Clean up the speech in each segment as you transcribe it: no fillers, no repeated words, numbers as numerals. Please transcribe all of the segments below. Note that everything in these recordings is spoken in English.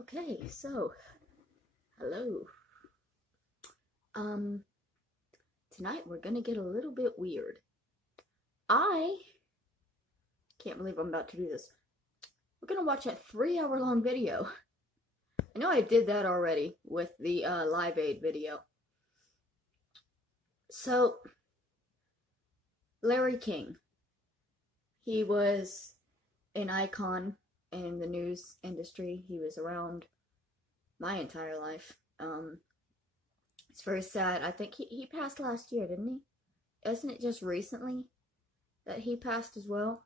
Okay, so hello. Tonight we're gonna get a little bit weird. I can't believe I'm about to do this. We're gonna watch a 3-hour long video. I know I did that already with the Live Aid video. So, Larry King. He was an icon in the news industry. He was around my entire life. It's very sad. I think he passed last year, didn't he? Isn't it just recently that he passed as well?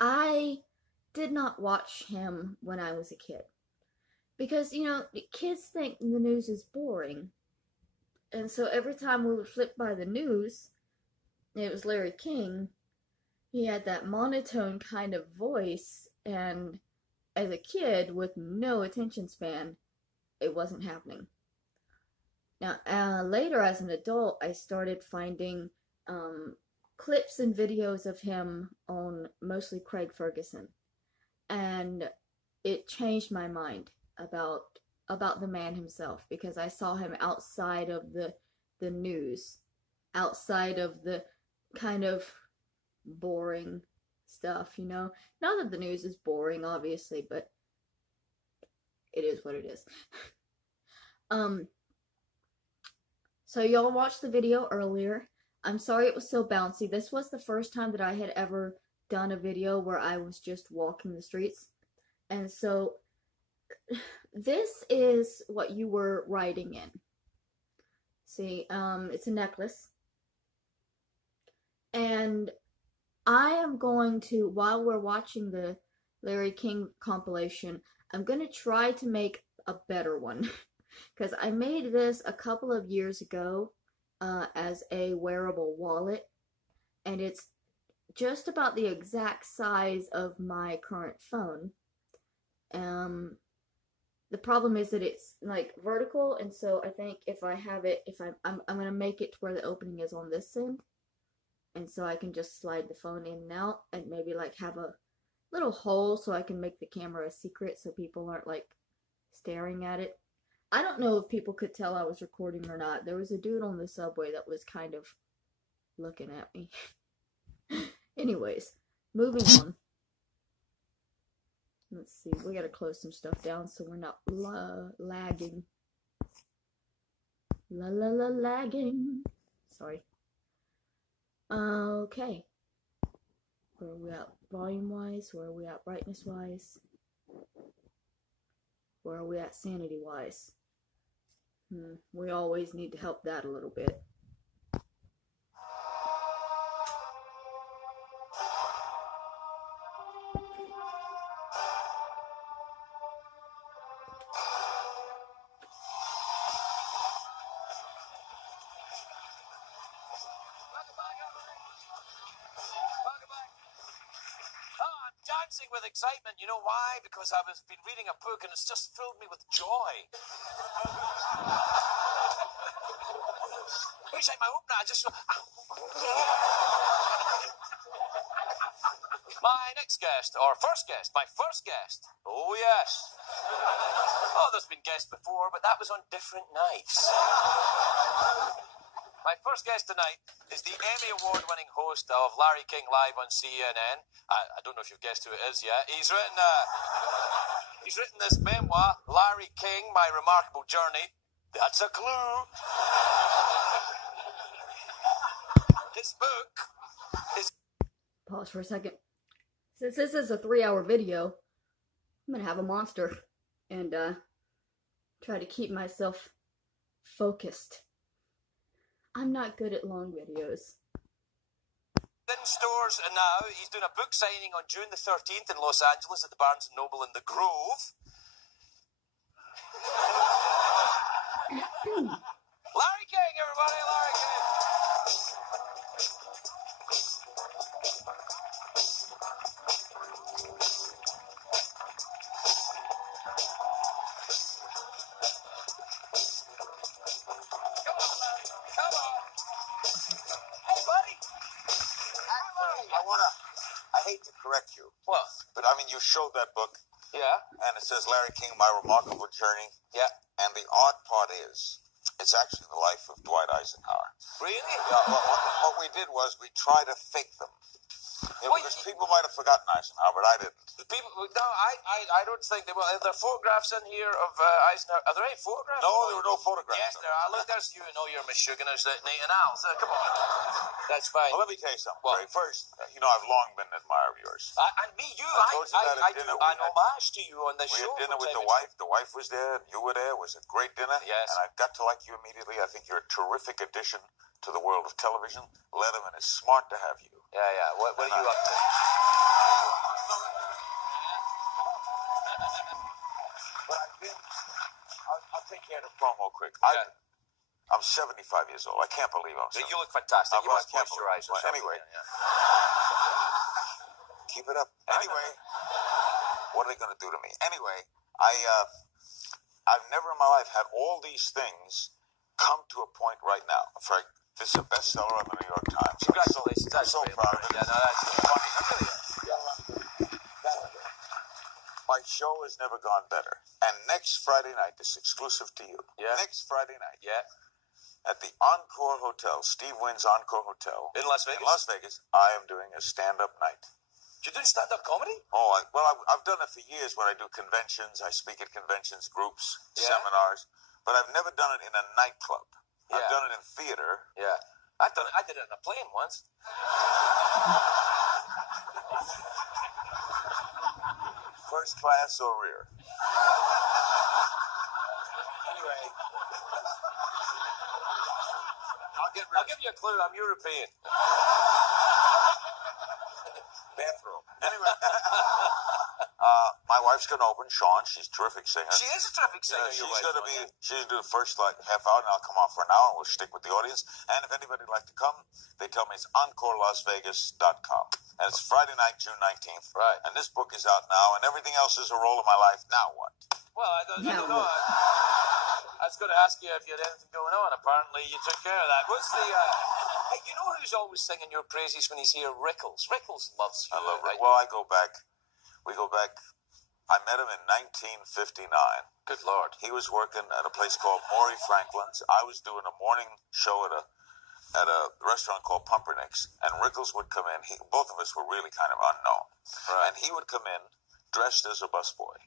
I did not watch him when I was a kid. Because, you know, kids think the news is boring. And so every time we would flip by the news, it was Larry King. He had that monotone kind of voice, and as a kid with no attention span, it wasn't happening. Now, later as an adult, I started finding clips and videos of him on mostly Craig Ferguson, and it changed my mind about the man himself, because I saw him outside of the news, outside of the kind of boring stuff, you know. Not that the news is boring, obviously, but it is what it is. So y'all watched the video earlier. I'm sorry it was so bouncy. This was the first time that I had ever done a video where I was just walking the streets. And so this is what you were riding in. See, it's a necklace. And I am going to, while we're watching the Larry King compilation, I'm going to try to make a better one. Because I made this a couple of years ago as a wearable wallet. And it's just about the exact size of my current phone. The problem is that it's like vertical, and so I think if I have it, if I'm going to make it to where the opening is on this end. And so I can just slide the phone in and out, and maybe like have a little hole so I can make the camera a secret so people aren't like staring at it. I don't know if people could tell I was recording or not. There was a dude on the subway that was kind of looking at me. Anyways, moving on. Let's see, we gotta close some stuff down so we're not lagging. Lagging. Sorry. Okay. Where are we at volume-wise? Where are we at brightness-wise? Where are we at sanity-wise? We always need to help that a little bit. With excitement, you know why? Because I've been reading a book and it's just filled me with joy. Every time I open it, I just my next guest, or first guest, my first guest. Oh yes. Oh, there's been guests before, but that was on different nights. My first guest tonight is the Emmy Award-winning host of Larry King Live on CNN. I don't know if you've guessed who it is yet. He's written this memoir, Larry King, My Remarkable Journey. That's a clue. His book is... Pause for a second. Since this is a 3-hour video, I'm gonna have a monster and try to keep myself focused. I'm not good at long videos. In stores now. He's doing a book signing on June the 13th in Los Angeles at the Barnes & Noble in the Grove. Larry King, everybody, Larry King. I hate to correct you. What? But I mean, you showed that book Yeah. And it says, Larry King, My Remarkable Journey. Yeah. And the odd part is, it's actually the life of Dwight Eisenhower. Really? Yeah, what we did was we tried to fake them. Because people might have forgotten Eisenhower, but I didn't. People, no, I don't think they will. Are there photographs in here of Eisenhower? Are there any photographs? No, there were no photographs. Yes, there are. Look, there's you know your Michiganers, Nate and Al. So, come on. That's fine. Well, let me tell you something, Well, Ray. First, I've long been an admirer of yours. And me, you. I do an homage to you on the show. We had dinner with the wife. The wife was there. You were there. It was a great dinner. Yes. And I got to like you immediately. I think you're a terrific addition to the world of television. Letterman is smart to have you. Yeah, yeah. What are you up to? But I'll take care of the promo quick. Yeah. I'm 75 years old. I can't believe I'm so. You look fantastic. You must moisturize yourself. Anyway. Yeah. Keep it up. Anyway, what are they going to do to me? Anyway, I've never in my life had all these things come to a point right now. Frank, this is a bestseller on the New York Times. Congratulations. I'm so proud of it. Yeah, no, that's funny. My show has never gone better. And next Friday night, this is exclusive to you. Yeah. Next Friday night. Yeah. At the Encore Hotel, Steve Wynn's Encore Hotel. In Las Vegas? In Las Vegas, I am doing a stand-up night. You're doing stand-up comedy? Oh, I've done it for years when I do conventions. I speak at conventions, groups, seminars. But I've never done it in a nightclub. Yeah. I've done it in theater. Yeah. I did it on a plane once. First class or rear? Anyway. I'll give you a clue. I'm European. Bathroom. Anyway. My wife's going to open, Sean. She's a terrific singer. She is a terrific singer. She's going to she's going to do the first half hour, and I'll come on for an hour, and we'll stick with the audience. And if anybody would like to come, they tell me it's EncoreLasVegas.com. And it's Friday night, June 19th. Right. And this book is out now, and everything else is a role of my life. Now what? Well, I don't know. I was going to ask you if you had anything going on. Apparently, you took care of that. What's the... Hey, you know who's always singing your praises when he's here? Rickles. Rickles loves you. I love Rickles. Well, we go back... I met him in 1959. Good Lord. He was working at a place called Maury Franklin's. I was doing a morning show at a restaurant called Pumpernicks, and Rickles would come in. Both of us were really kind of unknown. Right. And he would come in dressed as a busboy.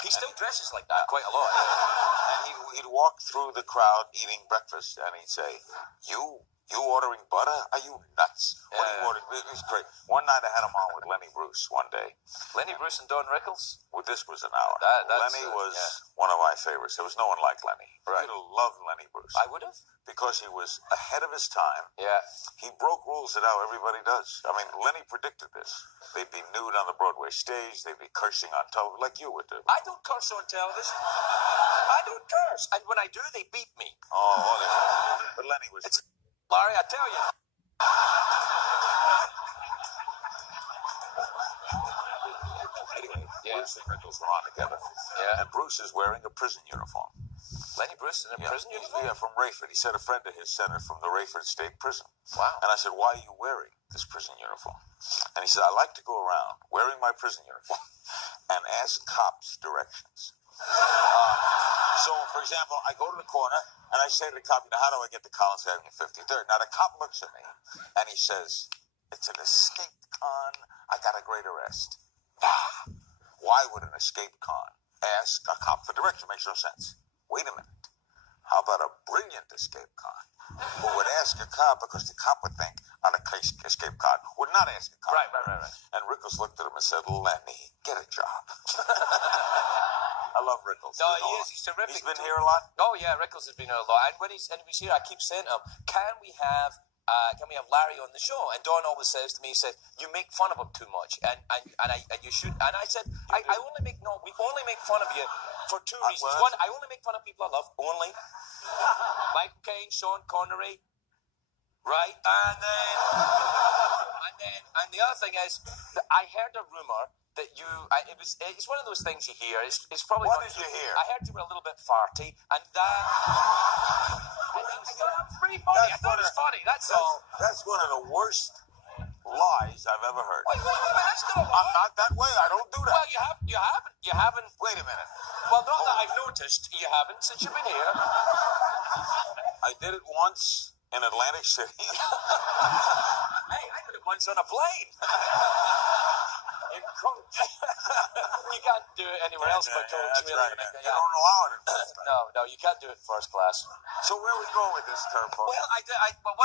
He still dresses like that quite a lot. And he'd walk through the crowd eating breakfast, and he'd say, You ordering butter? Are you nuts? What are you ordering? It was great. One night I had him on with Lenny Bruce one day. Lenny Bruce and Don Rickles? Well, this was an hour. Lenny was one of my favorites. There was no one like Lenny. Right. You'd have loved Lenny Bruce. I would have. Because he was ahead of his time. Yeah. He broke rules that how everybody does. I mean, Lenny predicted this. They'd be nude on the Broadway stage. They'd be cursing on television like you would do. I don't curse on television. I don't curse. And when I do, they beat me. But Lenny was... Larry, I tell you. Anyway, Bruce and Rickles were on together. Yeah. And Bruce is wearing a prison uniform. Lenny Bruce in a prison uniform? Yeah, from Rayford. He said a friend of his sent it from the Rayford State Prison. Wow. And I said, why are you wearing this prison uniform? And he said, I like to go around wearing my prison uniform and ask cops directions. So, for example, I go to the corner and I say to the cop, how do I get to Collins Avenue 53rd? Now, the cop looks at me and he says, it's an escape con. I got a great arrest. Why would an escape con ask a cop for direction? Makes no sense. Wait a minute. How about a brilliant escape con who would ask a cop because the cop would think on a escape con would not ask a cop. Right. And Rickles looked at him and said, Lenny, get a job. I love Rickles. No, he is. He's terrific. He's been here a lot? Oh, yeah, Rickles has been here a lot. And when he's here, I keep saying to him, can we have Larry on the show? And Don always says to me, he says, you make fun of him too much. And you should. And I said, we only make fun of you for two reasons. One, I only make fun of people I love. Only. Michael Caine, Sean Connery. Right? And the other thing is, I heard a rumor that it's one of those things you hear. It's probably what did you hear? I heard you were a little bit farty, and I'm pretty funny. I thought it was funny. That's all. That's one of the worst lies I've ever heard. Wait, that's not a lie. I'm not that way. I don't do that. Well, you haven't. Wait a minute. Well, not that I've noticed. You haven't since you've been here. I did it once in Atlantic City. Hey, I did it once on a plane. In coach. You can't do it anywhere else but coach. That's really. right. Yeah. They don't allow it in first class. No, you can't do it in first class. So where are we going with this curveball? Well, what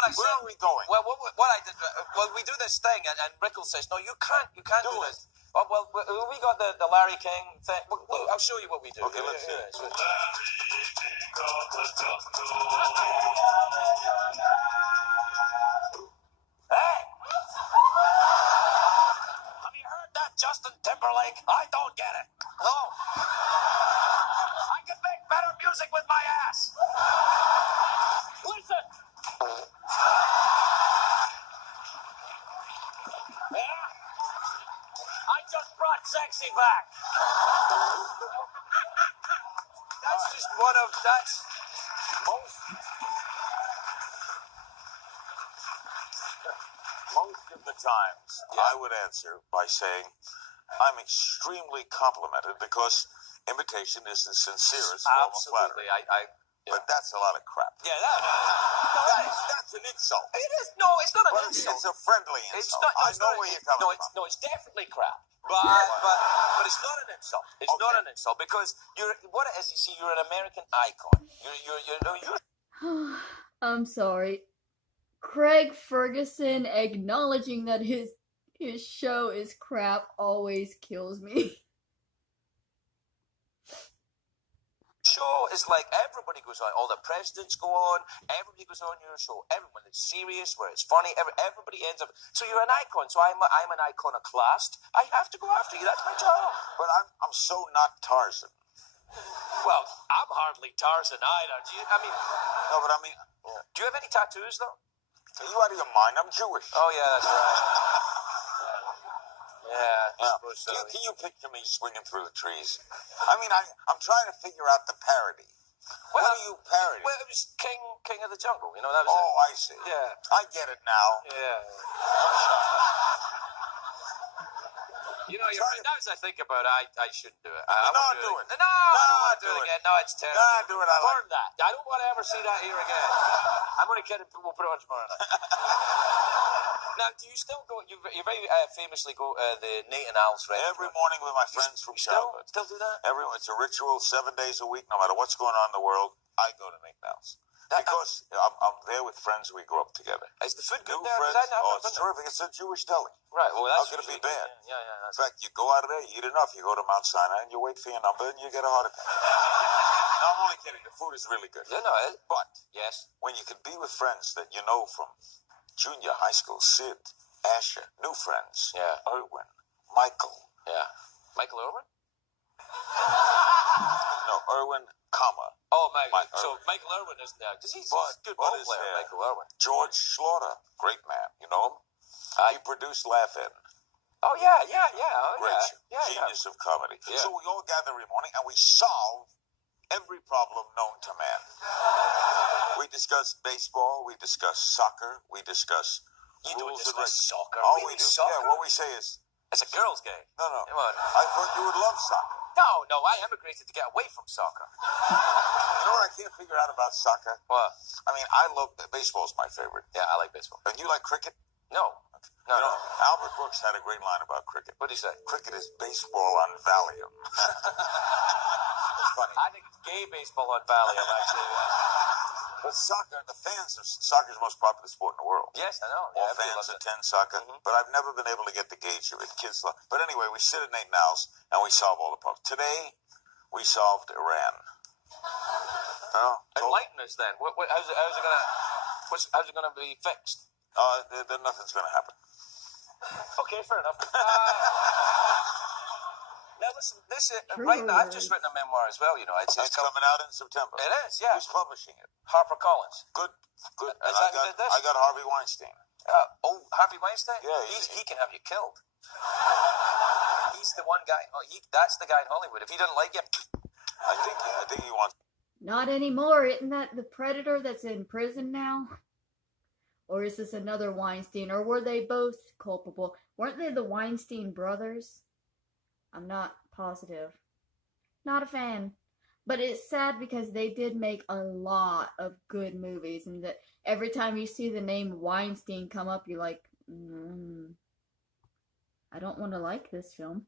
I said. Where are we going? Well, what I did. Well, we do this thing, and Rickle says, "No, you can't do this." Oh, well, we got the Larry King thing. I'll show you what we do. Okay, let's see it. Hey! Have you heard that, Justin Timberlake? I don't get it. No. I can make better music with my ass. Listen. Yeah? I just brought sexy back. That's just Most of the times, I would answer by saying, I'm extremely complimented because imitation is the sincerest form of flattery. Absolutely. But that's a lot of crap. Yeah, That's an insult. it is. No, it's not an Well, insult. it's a friendly It's insult. not. No, I know where you're coming from. No, it's definitely crap. But it's not an insult. It's not an insult because what it is. You see, you're an American icon. You're I'm sorry. Craig Ferguson acknowledging that his show is crap always kills me. show is like everybody goes on. All the presidents go on. Everybody goes on your show. Everyone is serious, where it's funny. Everybody ends up. So you're an icon. So I'm an iconoclast. I have to go after you. That's my job. But I'm so not Tarzan. Well, I'm hardly Tarzan either. No, but I mean, do you have any tattoos though? are you out of your mind? I'm Jewish. Oh yeah, that's right. Yeah. I suppose so. Can you picture me swinging through the trees? I mean, I'm trying to figure out the parody. Well, what are you parodying? Well, it was King of the Jungle. You know, that was Oh, it. I see. Yeah. I get it now. Yeah. You know, you're right. Now as I think about it, I shouldn't do it. I No, won't do it. No, I don't want to do it again. No, it's terrible. No, do it. Burn that. I don't want to ever see that here again. I'm going to get it. We'll put it on tomorrow night. Now, do you still go? You very famously go the Nate and Al's restaurant. Every morning with my friends from childhood. Still do that? It's a ritual, 7 days a week, no matter what's going on in the world. I go to Nate and Al's. Because I'm there with friends we grew up together. Is the food good New there? friends. It's terrific. It's a Jewish deli. Right. Well, that's how could it be bad? Yeah. In fact, you go out of there, you eat enough, you go to Mount Sinai, and you wait for your number, and you get a heart attack. No, I'm only kidding. The food is really good. Yeah, no, but yes, when you can be with friends that you know from junior high school, Sid, Asher, new friends, Irwin, Michael. Yeah. Michael Irwin? No, Irwin, comma. Oh, so Michael Irwin isn't there. Because he's a good ball player, Michael Irwin. George Slaughter, great man. You know him? He produced Laugh In. Oh, yeah. Genius of comedy. Yeah. So we all gather every morning and we solve every problem known to man. We discuss baseball, we discuss soccer, we discuss You don't rules discuss soccer. Oh, really? we do. Soccer? Yeah, what we say is... It's a girls' game. No. Come on. I thought you would love soccer. No, I emigrated to get away from soccer. You know what I can't figure out about soccer? What? I mean, I love... Baseball's my favorite. Yeah, I like baseball. And you like cricket? No. You know, Albert Brooks had a great line about cricket. What did he say? Cricket is baseball on Valium. It's funny. I think it's gay baseball on Valium, actually. But soccer, soccer is the most popular sport in the world. Yes, I know. All fans attend soccer, but I've never been able to get the gauge of it. Kids love. But anyway, we sit at Nate and Al's and we solve all the problems. Today, we solved Iran. Enlighten us then. How's it gonna be fixed? Then nothing's gonna happen. Okay, fair enough. Now listen, this is right now. I've just written a memoir as well. You know, it's coming out in September. It is, yeah. Who's publishing it? HarperCollins. Good. Is that who did this? I got Harvey Weinstein. Harvey Weinstein. Yeah, he can have you killed. He's the one guy. That's the guy in Hollywood. If he doesn't like you, I think he wants. Not anymore. Isn't that the predator that's in prison now? Or is this another Weinstein? Or were they both culpable? Weren't they the Weinstein brothers? I'm not positive. Not a fan. But it's sad because they did make a lot of good movies. And that every time you see the name Weinstein come up, you're like, I don't want to like this film.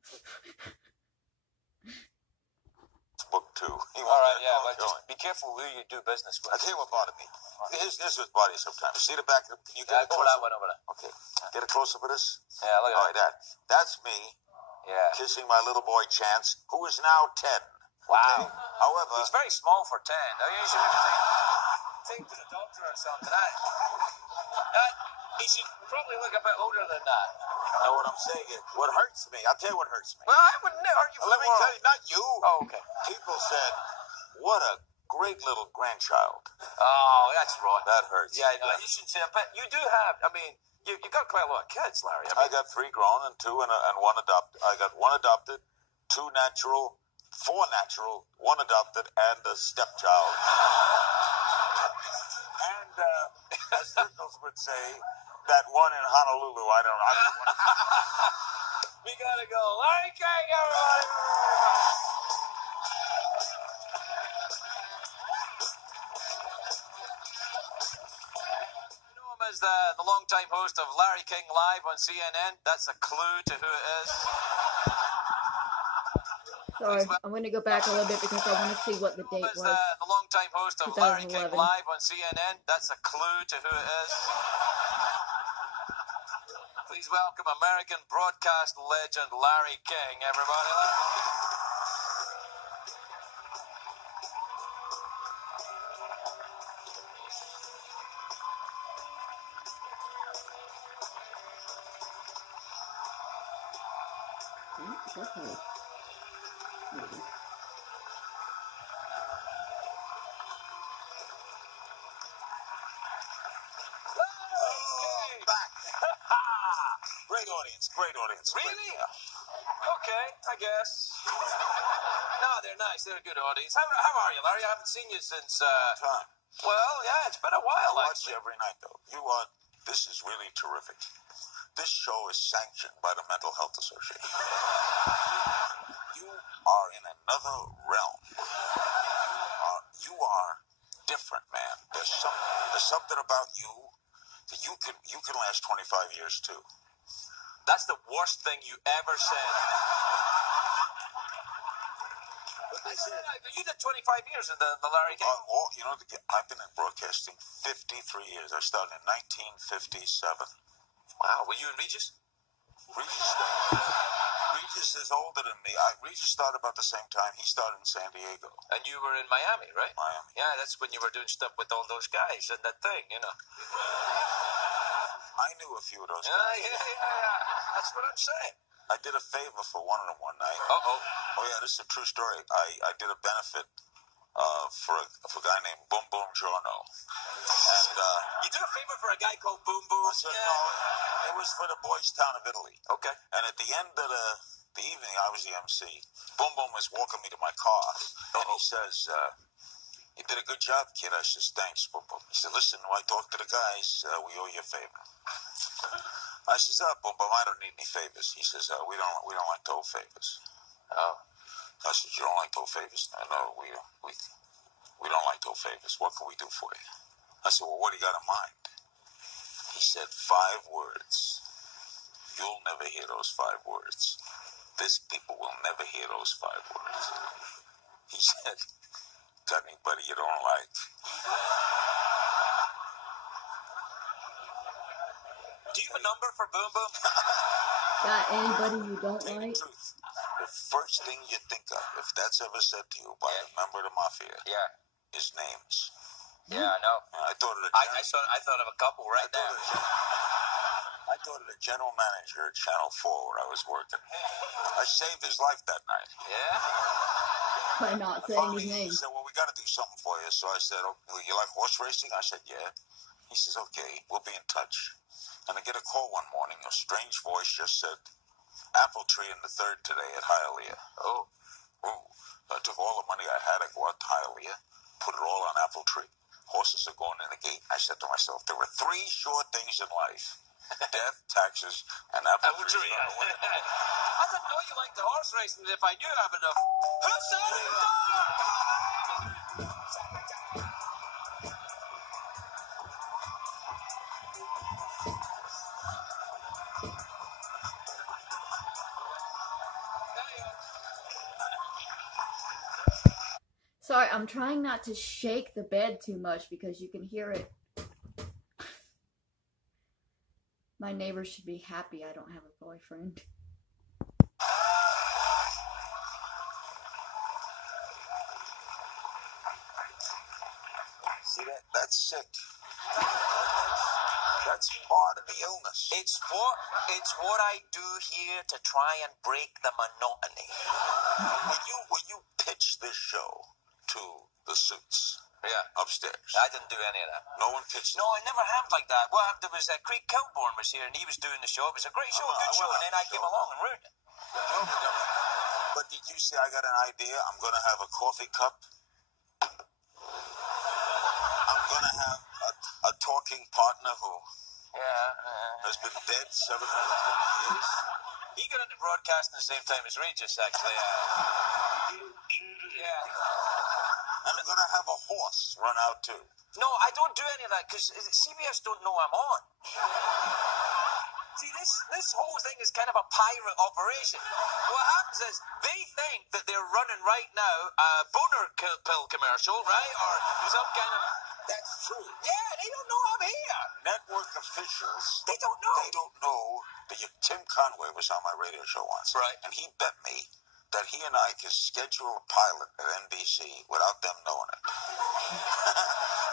Book 2. All right, yeah, but just be careful who you do business with. I tell you what bothered me. Here's what's bothering you sometimes. You see the back of the... Can you get a go close that up? one over there. Okay. Get a close up of this? Yeah, look at All right, that's me kissing my little boy Chance, who is now 10. Wow. Okay? However... He's very small for 10. I usually take to the doctor or something. He should probably look a bit older than that. Now, what I'm saying is, what hurts me, I'll tell you what hurts me. Well, I wouldn't hurt you for Let me tell you, not you. Oh, okay. People said, what a great little grandchild. Oh, that's right. That hurts. Yeah, no, you shouldn't say that. But you do have, I mean, you got quite a lot of kids, Larry. I got 3 grown and 2 and one adopted. I got 1 adopted, 2 natural, 4 natural, 1 adopted, and a stepchild. And as Nichols would say, that one in Honolulu, I don't know. We gotta go. Larry King, everybody! You know him as the longtime host of Larry King Live on CNN. That's a clue to who it is. Sorry, I'm going to go back a little bit because I want to see what the date was. The longtime host of Larry King 2011. Live on CNN. That's a clue to who it is. Please welcome American broadcast legend Larry King, everybody. Great audience. Really? Okay, I guess. No, they're nice. They're a good audience. How are you, Larry? I haven't seen you since... Time. Well, yeah, it's been a while, I watch actually. you every night, though. This is really terrific. This show is sanctioned by the Mental Health Association. You are in another realm. You are different, man. There's something about you that you can last 25 years, too. That's the worst thing you ever said. You did 25 years in the Larry King. I've been in broadcasting 53 years. I started in 1957. Wow, were you in Regis? Regis is older than me. Regis started about the same time. He started in San Diego. And you were in Miami, right? Miami. Yeah, that's when you were doing stuff with all those guys and that thing, you know. I knew a few of those guys. Yeah. That's what I'm saying. I did a favor for one of them one night. Uh-oh. Oh, yeah, this is a true story. I did a benefit for a guy named Boom Boom Giorno. And you did a favor for a guy called Boom Boom? No, it was for the Boys Town of Italy. Okay. And at the end of the evening, I was the MC. Boom Boom was walking me to my car. And he says, you did a good job, kid. I says, thanks, Boom Boom. He said, listen, when I talk to the guys, we owe you a favor. I says, Boom Boom, I don't need any favors. He says, we don't like to owe favors. Oh. I said, you don't like to owe favors? No, we don't like to owe favors. What can we do for you? I said, well, what do you got in mind? He said, 5 words. You'll never hear those 5 words. This people will never hear those 5 words. He said, got anybody you don't like? Do you have a number for Boom Boom? Got anybody you don't Tell you like? the truth. The first thing you think of, if that's ever said to you by a member of the mafia, is names. Yeah, I know. I thought of I thought of a couple right now. I thought of the general manager at Channel 4 where I was working. I saved his life that night. Yeah? By not saying his name. He said, well, we got to do something for you. So I said, oh, you like horse racing? I said, yeah. He says, okay, we'll be in touch. And I get a call one morning. A strange voice just said, apple tree in the 3rd today at Hialeah. Oh. I took all the money I had to go out to Hialeah, put it all on apple tree. horses are going in the gate. I said to myself, there were 3 sure things in life: death, taxes, and apple trees. I didn't know you liked the horse racing. If I knew, I would have. Who's Sorry, I'm trying not to shake the bed too much because you can hear it. My neighbors should be happy I don't have a boyfriend. See that? That's sick. That's part of the illness. It's what I do here to try and break the monotony. When you pitch this show to the Suits, upstairs, I didn't do any of that. no one pitched. No, I never happened like that. What happened was Craig Kilborn was here and he was doing the show. It was a great show, good show, and then I came along and ruined it. But did you see? I got an idea. I'm going to have a coffee cup. I'm going to have a talking partner who has been dead 720 years. He got into broadcasting at the same time as Regis, actually. And I'm going to have a horse run out too. No, I don't do any of that because CBS don't know I'm on. See, this whole thing is kind of a pirate operation. What happens is they think that they're running right now a boner pill commercial, right? Or some kind of... That's true. Yeah, they don't know I'm here. Network officials, They don't know. they don't know that Tim Conway was on my radio show once. Right. And he bet me that he and I could schedule a pilot at NBC without them knowing it.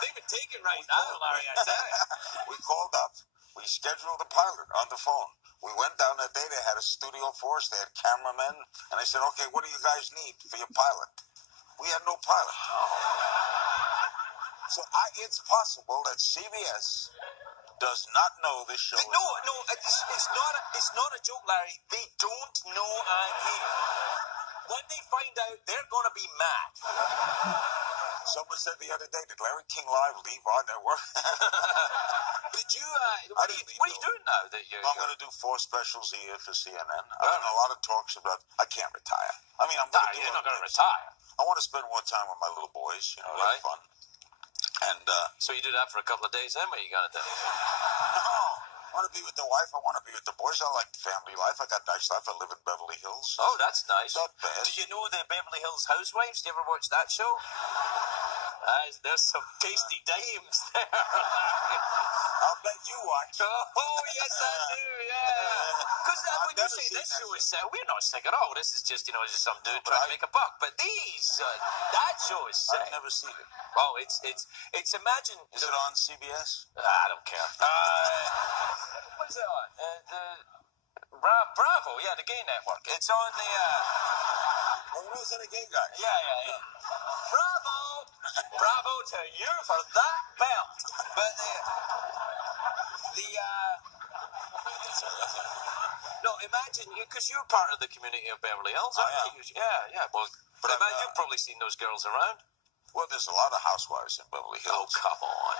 They've been taken right now, Larry, I tell you. We called up. We scheduled a pilot on the phone. We went down that day. They had a studio for us. They had cameramen. And I said, okay, what do you guys need for your pilot? We had no pilot. So it's possible that CBS does not know this show. No, it's not a joke, Larry. They don't know I'm here. When they find out, they're going to be mad. Someone said the other day, did Larry King Live leave our network? Did you, what are you doing now? I'm going to do 4 specials a year for CNN. I'm doing a lot of talks about, I can't retire. I mean, I'm going to do you're not going to things. retire. I want to spend more time with my little boys, have fun. And, So you do that for a couple of days, then what are you going to do? no, I want to be with the wife. I want to be with the boys. I like family life. I got nice life. I live in Beverly Hills. Oh, that's nice. Not bad. Do you know the Beverly Hills Housewives? Do you ever watch that show? There's some tasty dames there. I'll bet you watch. Oh, yes, I do, yeah. Because when you say this show is sick, we're not sick at all. This is just, just some dude trying to make a buck. But that show is sick. I've never seen it. Oh, it's imagine. Is it on CBS? I don't care. What is it on? Bravo, yeah, the gay network. It's on the, Who's in a gay guy? Yeah. Bravo to you for that belt. But no, imagine, because you're part of the community of Beverly Hills, aren't you? Yeah. Well, but you've probably seen those girls around. Well, there's a lot of housewives in Beverly Hills. Oh, come on.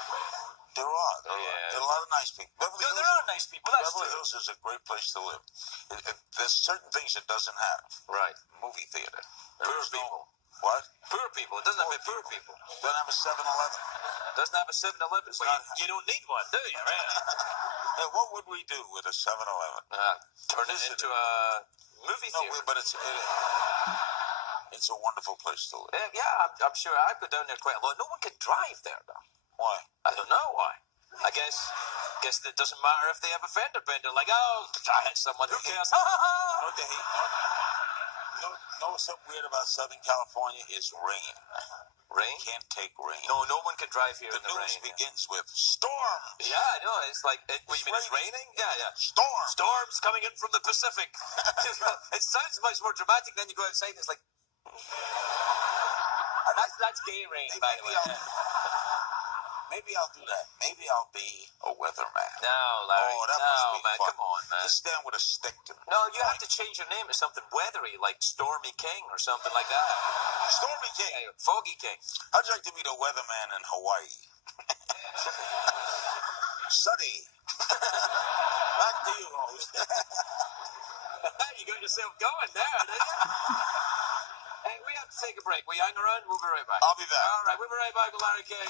There are. There are a lot of nice people. There are nice people. Beverly Hills is a great place to live. There's certain things it doesn't have. Right. Movie theater. Poor people. What? Poor people. It doesn't have poor people. Doesn't have a 7-Eleven. Doesn't have a 7-Eleven. Well, you don't need one, do you? Right? Yeah, what would we do with a 7-Eleven? Turn it into a movie theater. No, but it's a wonderful place to live. Yeah, I'm sure. I go down there quite a lot. No one can drive there, though. Why? I don't know why. I guess it doesn't matter if they have a fender bender. Like, oh, I hit someone. Who cares? No, they hate. No, something weird about Southern California is rain. Rain? Can't take rain. No one can drive here in the rain. The news begins with storm. Yeah, I know. It's like, what, you mean it's raining? Yeah. Storm. Storms coming in from the Pacific. It sounds much more dramatic. Then you go outside and it's like... That's gay rain, by the way. Maybe I'll do that. Maybe I'll be a weatherman. No, Larry. Oh, that no, must be man. fun. Come on, man. Just stand with a stick. No, you have to change your name to something weathery, like Stormy King or something like that. Stormy King. Yeah, Foggy King. How'd you like to be the weatherman in Hawaii? Sunny. Back to you, host. You got yourself going there, didn't you? Hey, we have to take a break. Will you hang around? We'll be right back. I'll be back. All right, we'll be right back with Larry King.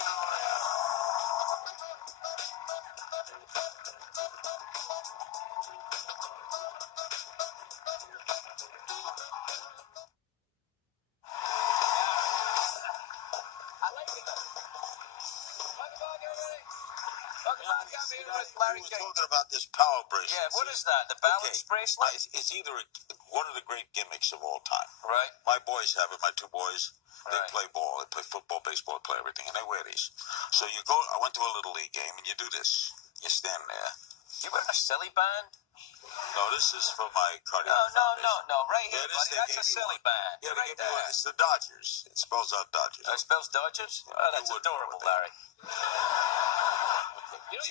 Larry We were King. talking about this power bracelet. Yeah, what is that? The balance bracelet? It's either one of the great gimmicks of all time. Right. My boys have it. My two boys. They Right. play ball. They play football, baseball, play everything, and they wear these. So you go. I went to a little league game, and you do this. You stand there. You wear a silly band? No, this is for my cardio. No. Right here, Yeah, this buddy. they That's gave a me silly one. band. Yeah, they right gave me one. there. It's the Dodgers. It spells out Dodgers. It spells Dodgers? Oh, that's wouldn't know adorable, what they- Larry. You know,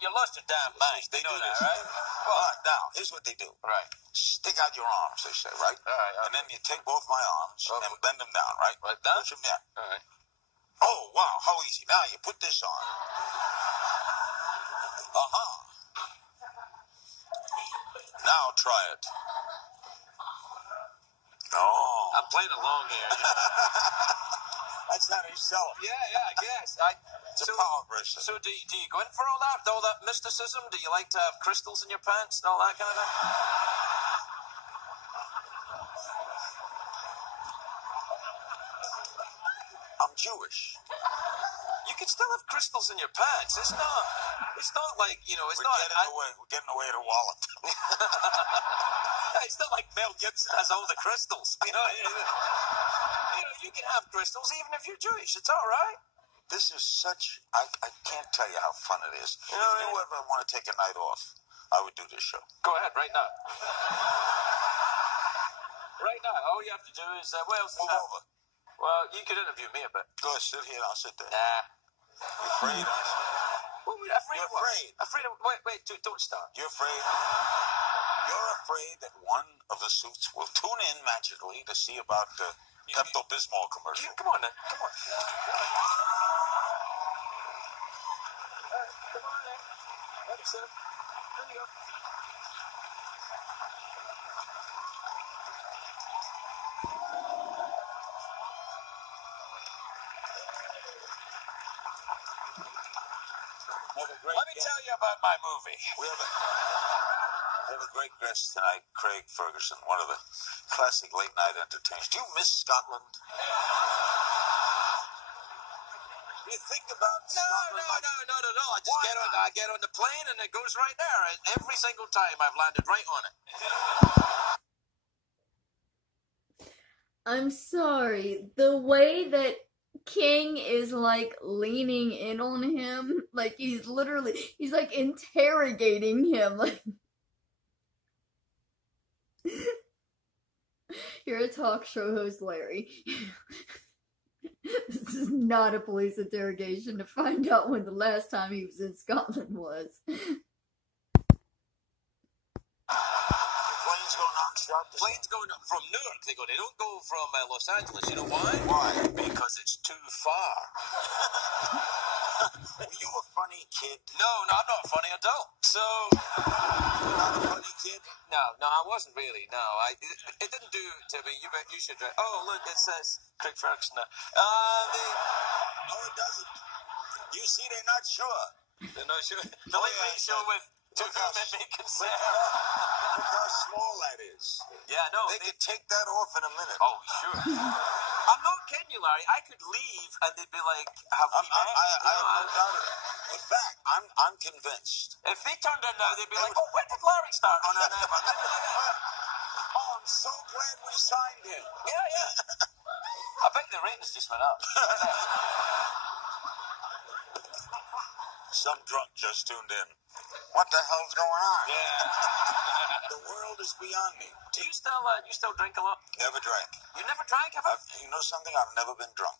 you lost your damn mind. They You know do that, this. right? Well, now here's what they do. Right. Stick out your arms, they say, right? All right. And then you take both my arms Okay. and bend them down, right? Like that? Push them down. All right. Oh, wow, how easy. Now you put this on. Uh-huh. Now try it. Oh. I'm playing along here. That's how they sell it. Yeah, I guess. It's a power bracelet. So do you go in for all that mysticism? Do you like to have crystals in your pants and all that kind of thing? I'm Jewish. You can still have crystals in your pants. It's not like, you know, it's We're not... getting away the wallet. It's not like Mel Gibson has all the crystals. You know, you can have crystals even if you're Jewish. It's all right. This is such... I can't tell you how fun it is. You know, if you ever want to take a night off, I would do this show. Go ahead, right now. Right now. All you have to do is... what else is Move that? over. Well, you could interview me a bit. Go ahead, sit here and I'll sit there. Nah. You afraid, aren't you? Well, afraid You're of what? afraid. Afraid of... Wait, don't start. You're afraid? You're afraid that one of the suits will tune in magically to see about the Pepto-Bismol commercial. Come on, then. Come on. Come on, then. That's it. There you go. Let me tell you about my movie. We have a great guest tonight, Craig Ferguson, one of the classic late-night entertainers. Do you miss Scotland? You think about Scotland? No, not at all. I get on the plane and it goes right there. And every single time I've landed right on it. I'm sorry. The way that King is like leaning in on him, like he's like interrogating him, like you're a talk show host, Larry. This is not a police interrogation to find out when the last time he was in Scotland was. Planes go non-stop. Planes go from Newark. They don't go from Los Angeles. You know why? Why? Because it's too far. Were you a funny kid? No, I'm not a funny adult. So, Not a funny kid? no, I wasn't really. No, it didn't do to me. You should. Oh, look, it says Craig Ferguson. No, it doesn't. You see, they're not sure. They're not sure. The late show with to Look whom how- it may Look concern. how small that is. Yeah, no. They could take that off in a minute. Oh, sure. I'm not kidding you, Larry. I could leave and they'd be like, "Have we met?" I have no doubt of it. In fact, I'm convinced. If they turned in now, they'd be like, "Oh, when did Larry start?" Oh, no. Oh, I'm so glad we signed him. Yeah. I bet the ratings just went up. Some drunk just tuned in. What the hell's going on? Yeah. The world is beyond me. Do you still drink a lot? Never drank. You never drank, have you? You know something? I've never been drunk.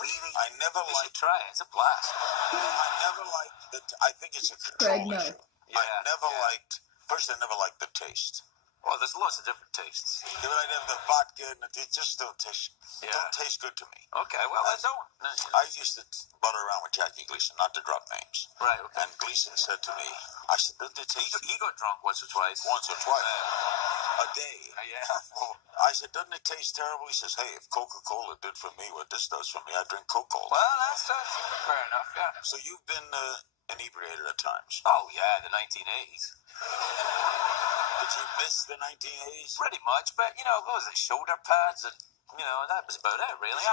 Really? I never You liked. should try it. It's a blast. I never liked the. I think it's a Craig, control no. issue. Yeah, I never liked. First, I never liked the taste. Well, there's lots of different tastes. Give it idea of the vodka, and it just don't taste. Yeah. Don't taste good to me. Okay, well, I don't. I used to butter around with Jackie Gleason, not to drop names. Right, okay. And Gleason said to me, I said, doesn't it taste He got drunk once or twice. once or twice a day? Yeah. I said, doesn't it taste terrible? He says, hey, if Coca-Cola did for me what this does for me, I drink Coca-Cola. Well, that's fair enough, yeah. So you've been inebriated at times. Oh, yeah, the 1980s. Did you miss the 1980s? Pretty much, but, what was it, shoulder pads and, that was about it, really.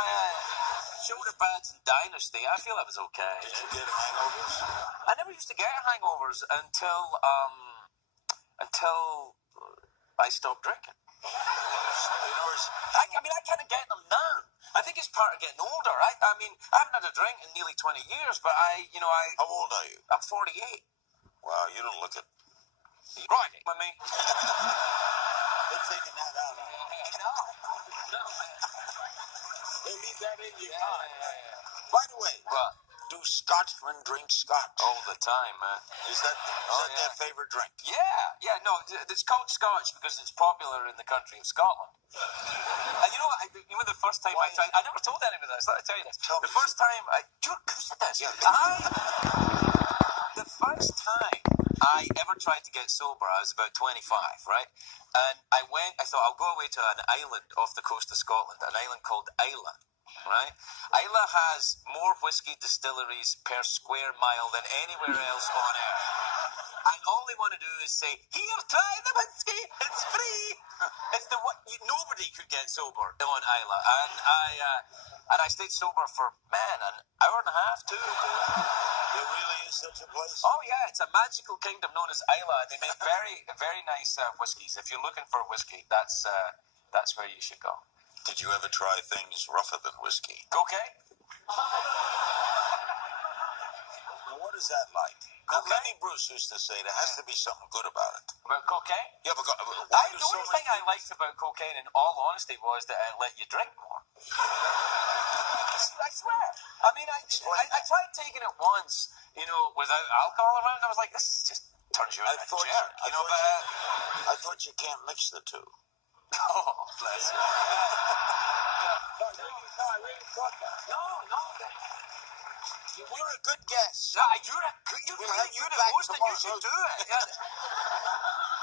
Shoulder pads and Dynasty, I feel that was okay. Did you get hangovers? I never used to get hangovers until I stopped drinking. I kind of get them now. I think it's part of getting older. I haven't had a drink in nearly 20 years, but How old are you? I'm 48. Wow, you don't look it. Right, I mean. They're taking that out. No, man. They leave that in you. Yeah. By the way, What? do Scotchmen drink Scotch? All the time, man. Is that their favorite drink? Yeah, no, it's called Scotch because it's popular in the country of Scotland. And you know what? The first time I tried, I never told anybody this. Let me tell you this. Tell me. The first time you're good at this. Yeah. The first time I ever tried to get sober, I was about 25, right? And I thought I'll go away to an island off the coast of Scotland, an island called Islay. Right? Islay has more whiskey distilleries per square mile than anywhere else on earth. And all they want to do is say, here, try the whiskey, it's free. It's nobody could get sober on Islay. And I stayed sober for, an hour and a half, 2. There really is such a place? Oh, yeah, it's a magical kingdom known as Islay. They make very, very nice whiskeys. If you're looking for whiskey, that's where you should go. Did you ever try things rougher than whiskey? Cocaine? Now, what is that like? Now, Lenny Bruce used to say there has to be something good about it. About cocaine? Yeah, but The only thing I liked about cocaine, in all honesty, was that it let you drink more. I swear. I tried taking it once, without alcohol around. I was like, this is just turns you into a jerk. I thought you can't mix the two. Oh, bless you. No, I really thought that. No. You were a good guest. You're the host and you should do it. Yeah.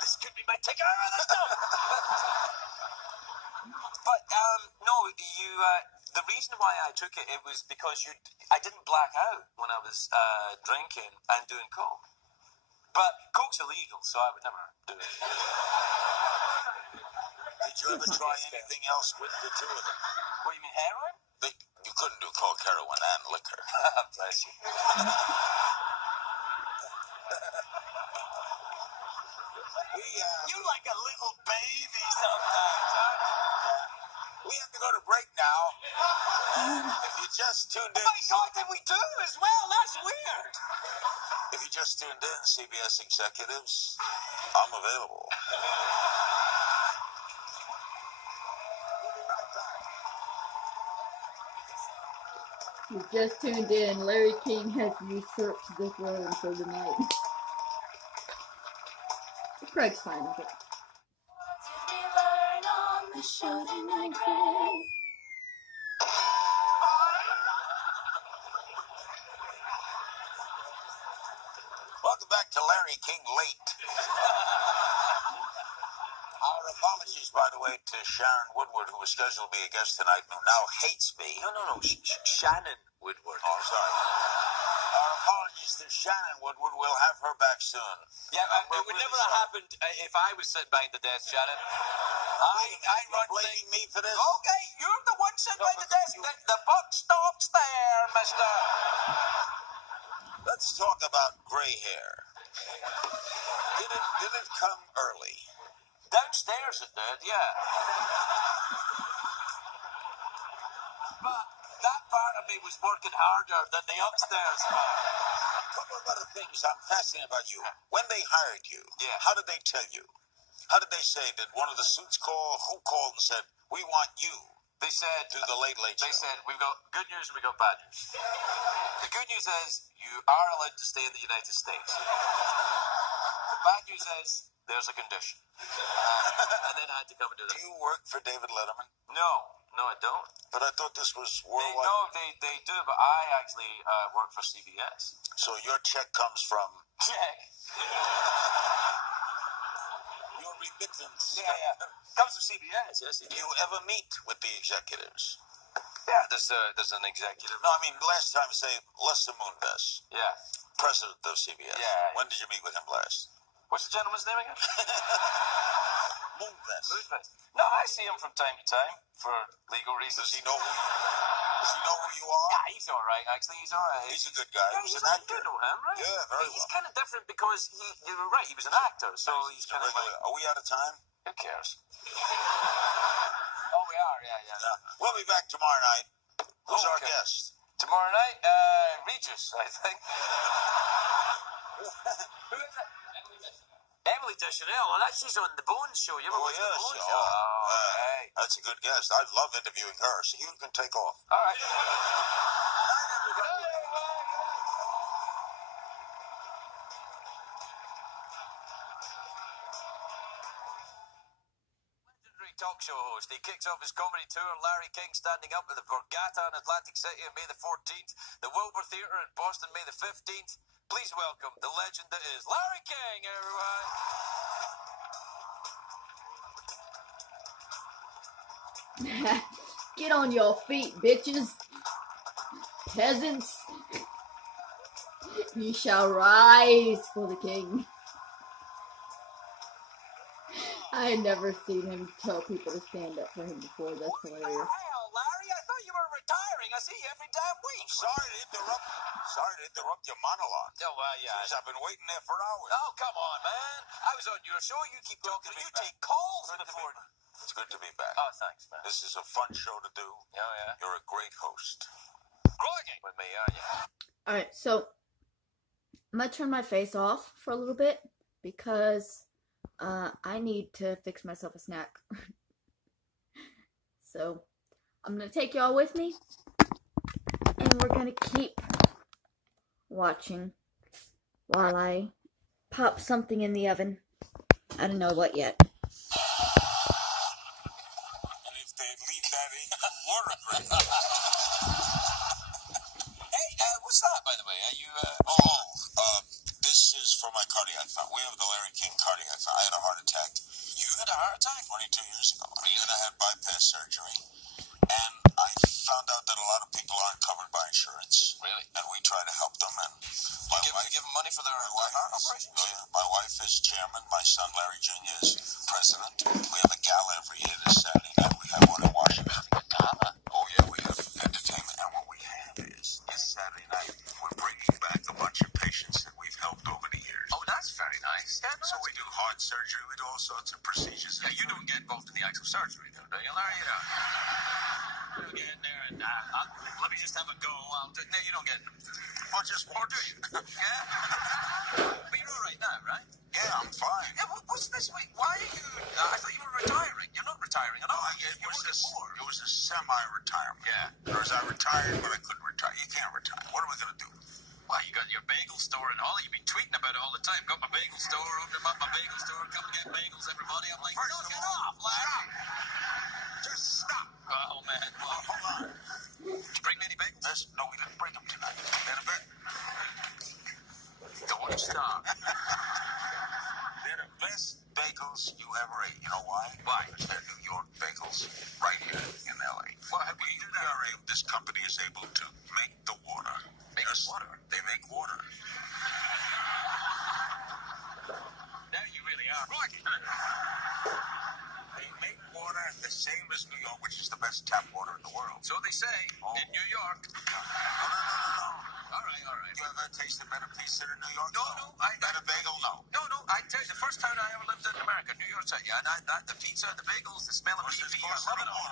This could be my ticket out of this stuff. But, no, the reason why I took it was because I didn't black out when I was drinking and doing coke. But coke's illegal, so I would never do it. Did you ever try anything else with the two of them? What, you mean heroin? You couldn't do coke, heroin, and liquor. Bless you. You're like a little baby sometimes, huh? We have to go to break now. If you just tuned in... Oh my God, did we do as well? That's weird. If you just tuned in, CBS executives, I'm available. You just tuned in. Larry King has usurped the throne for the night. Craig's fine with it. Welcome back to Larry King Late. Our apologies, by the way, to Sharon Woodward, who was scheduled to be a guest tonight, who now hates me. No. Shannon Woodward. Oh, sorry. Our apologies to Shannon Woodward. We'll have her back soon. Yeah, it would never have happened if I was sitting behind the desk, Shannon. I run blaming me for this? Okay, you're the one sitting behind the desk. The buck stops there, mister. Let's talk about gray hair. Did it come early? Downstairs it did, yeah. But that part of me was working harder than the upstairs part. A couple of other things I'm fascinated about you. When they hired you, Yeah. How did they tell you? How did they say? Did one of the suits call? Who called and said, we want you? They said... To the Late Late Show. They said, we've got good news and we've got bad news. The good news is, you are allowed to stay in the United States. The bad news is, there's a condition. And then I had to come and do that. Do you work for David Letterman? No, I don't. But I thought this was worldwide. They do, but I actually work for CBS. So your check comes from... Check. Your remittance. Yeah. Comes from CBS, yes. Do you ever meet with the executives? Yeah, there's an executive. No, I mean, last time, say, Lester Moonves. Yeah. President of CBS. Yeah. When did you meet with him last? What's the gentleman's name again? Moonves. No, I see him from time to time for legal reasons. Does he know who you are? Yeah, he's all right, actually. He's all right. He's a good guy. Yeah, He was an actor. You know him, right? Yeah, very well. He's kind of different because you're right, he was an actor, so he's kind of like... Are we out of time? Who cares? Oh, we are, yeah. We'll be back tomorrow night. Who's our Okay. guest? Tomorrow night, Regis, I think. Who is it? Emily Deschanel. Well, she's on the Bones show. You ever watch the Bones show? Hey. That's a good guest. I love interviewing her, so you can take off. All right. Legendary talk show host. He kicks off his comedy tour. Larry King standing up at the Borgata in Atlantic City on May the 14th. The Wilbur Theatre in Boston, May the 15th. Please welcome the legend that is Larry King, everyone. Get on your feet, bitches. Peasants. You shall rise for the king. I had never seen him tell people to stand up for him before. That's hilarious. Hell, Larry, I thought you were retiring. I see you every damn week. Sorry to interrupt your monologue. Oh, well, yeah. Jeez, I've been waiting there for hours. Oh, come on, man. I was on your show. You keep talking. You take calls before. It's good to be back. Oh, thanks, man. This is a fun show to do. Oh, yeah. You're a great host. Groggy with me, aren't you? Alright, so I'm gonna turn my face off for a little bit because I need to fix myself a snack. So I'm gonna take y'all with me and we're gonna keep watching while I pop something in the oven. I don't know what yet. And if they leave that in, water drink. Hey, what's that, by the way? Are you, This is for my cardiac fund. We have the Larry King cardiac fund. I had a heart attack. You had a heart attack? 22 years ago. And I had bypass surgery. And I found out that a lot of people aren't covered by insurance. Really? And we try to help them. And my wife, give them money for their wife heart is, operation? oh, yeah. My wife is chairman. My son Larry Jr. is president. We have a gala every year this Saturday night. We have one in Washington. A gala? Oh, yeah, we have entertainment. And what we have is, this Saturday night, we're bringing back a bunch of patients that we've helped over the years. Oh, that's very nice. Yeah, no, So we do heart surgery. We do all sorts of procedures. Yeah, you don't get involved in the actual surgery, though, do you, Larry? You don't. You don't get in there and, let me just have a go. No, you don't get... Or just Or do you? Yeah? But you're all right now, right? Yeah, I'm fine. Yeah, what's this? Wait, why are you... I thought you were retiring. You're not retiring at all. It was a semi-retirement. Yeah. Or was I retired, but I couldn't retire? You can't retire. What are we going to do? Well, you got your bagel store and all. You've been tweeting about it all the time. Got my bagel store, opened up my bagel store, come and get bagels, everybody. I'm like, First get of all, off, Larry. Just stop. Oh, man. Well, hold on. Did you bring me any bagels? No, we didn't bring them tonight. They're the best. Don't stop. They're the best bagels you ever ate. You know why? Why? They're New York bagels right here in L.A. Well, how can you do that? This company is able to make the water. Make water? They make water. Now you really are. Rocky. They make water the same as New York, which is the best tap water in the world. So they say in New York. No. All right. You ever tasted better pizza in New York? No. Better bagel? No. No. I tell you, the first time I ever lived in America, New York City, and the pizza, the bagels, the smell of What's this cheese, for? I love it all.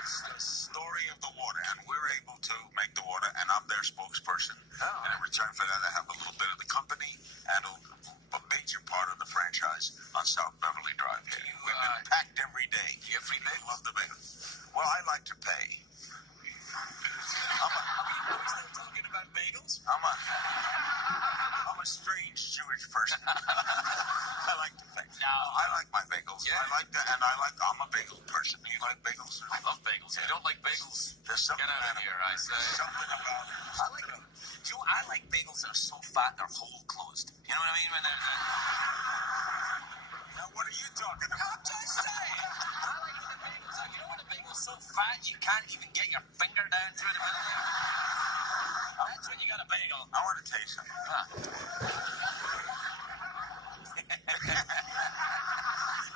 It's the story of the water, and we're able to make the water, and I'm their spokesperson. Oh. And in return for that, I have a little bit of the company and a major part of the franchise on South Beverly Drive here. We've been packed every day. You get free bagels? Love the bagel. Well, I like to pay. Are we still talking about bagels? I'm a strange Jewish person. I like to pay. I like my bagels. Yeah. I'm a bagel person. Do you like bagels? I love bagels. If you don't like bagels, There's something get out of here, I say. Something about it. I like them. I like bagels that are so fat they're hole closed. You know what I mean? When they're Now, what are you talking about? I'm just saying. I like the bagels. You know when a bagel's so fat you can't even get your finger down through the middle? That's when you got a bagel. I want to tell you something.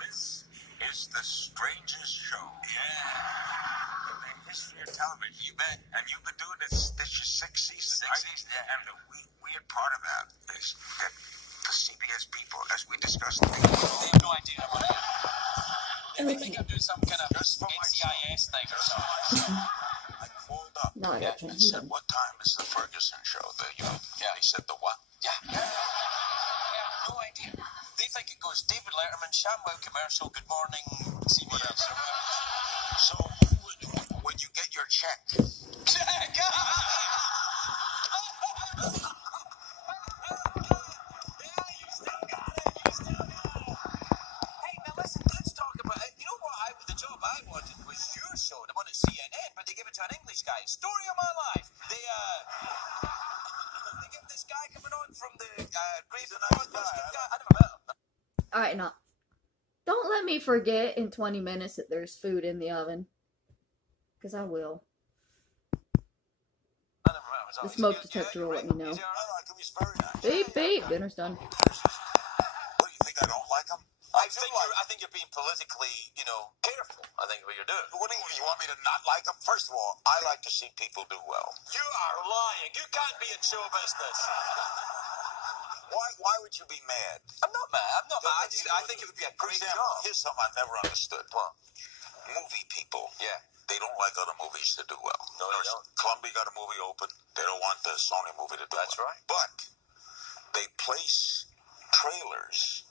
This is the strangest show. Yeah. In the history of television. You bet. And you've been doing this your sixth season, right? Season, yeah. And the weird part of that is that the CBS people, as we discussed, They have no idea what I am. They think I'm doing some kind of NCIS thing or something. I called up No, I got you. and said, "What time is the Ferguson show?" They said the what? Yeah. No idea. They think it goes David Letterman, ShamWow commercial, Good Morning, CBS. So when you get your check, Check! Hey, now listen, let's talk about it. You know what? The job I wanted was your show, the one at CNN, but they give it to an English guy. Story of my life. They give this guy coming on from the Great guy. I never met him. Alright, now. Don't let me forget in 20 minutes that there's food in the oven. Because I will. I never met him. The smoke detector will let me know. I like him. He's very nice. Beep, beep. Dinner's done. What do you think? I don't like him? I think you're being politically, careful. I think what you're doing. What do you want me to not like him? First of all, I like to see people do well. You are lying. You can't be in show business. Why would you be mad? I'm not mad. I think it would be a great job. Here's something I've never understood. What? Movie people. Yeah. They don't like other movies to do well. No, they don't. Columbia got a movie open. They don't want the Sony movie to do well. That's right. But they place trailers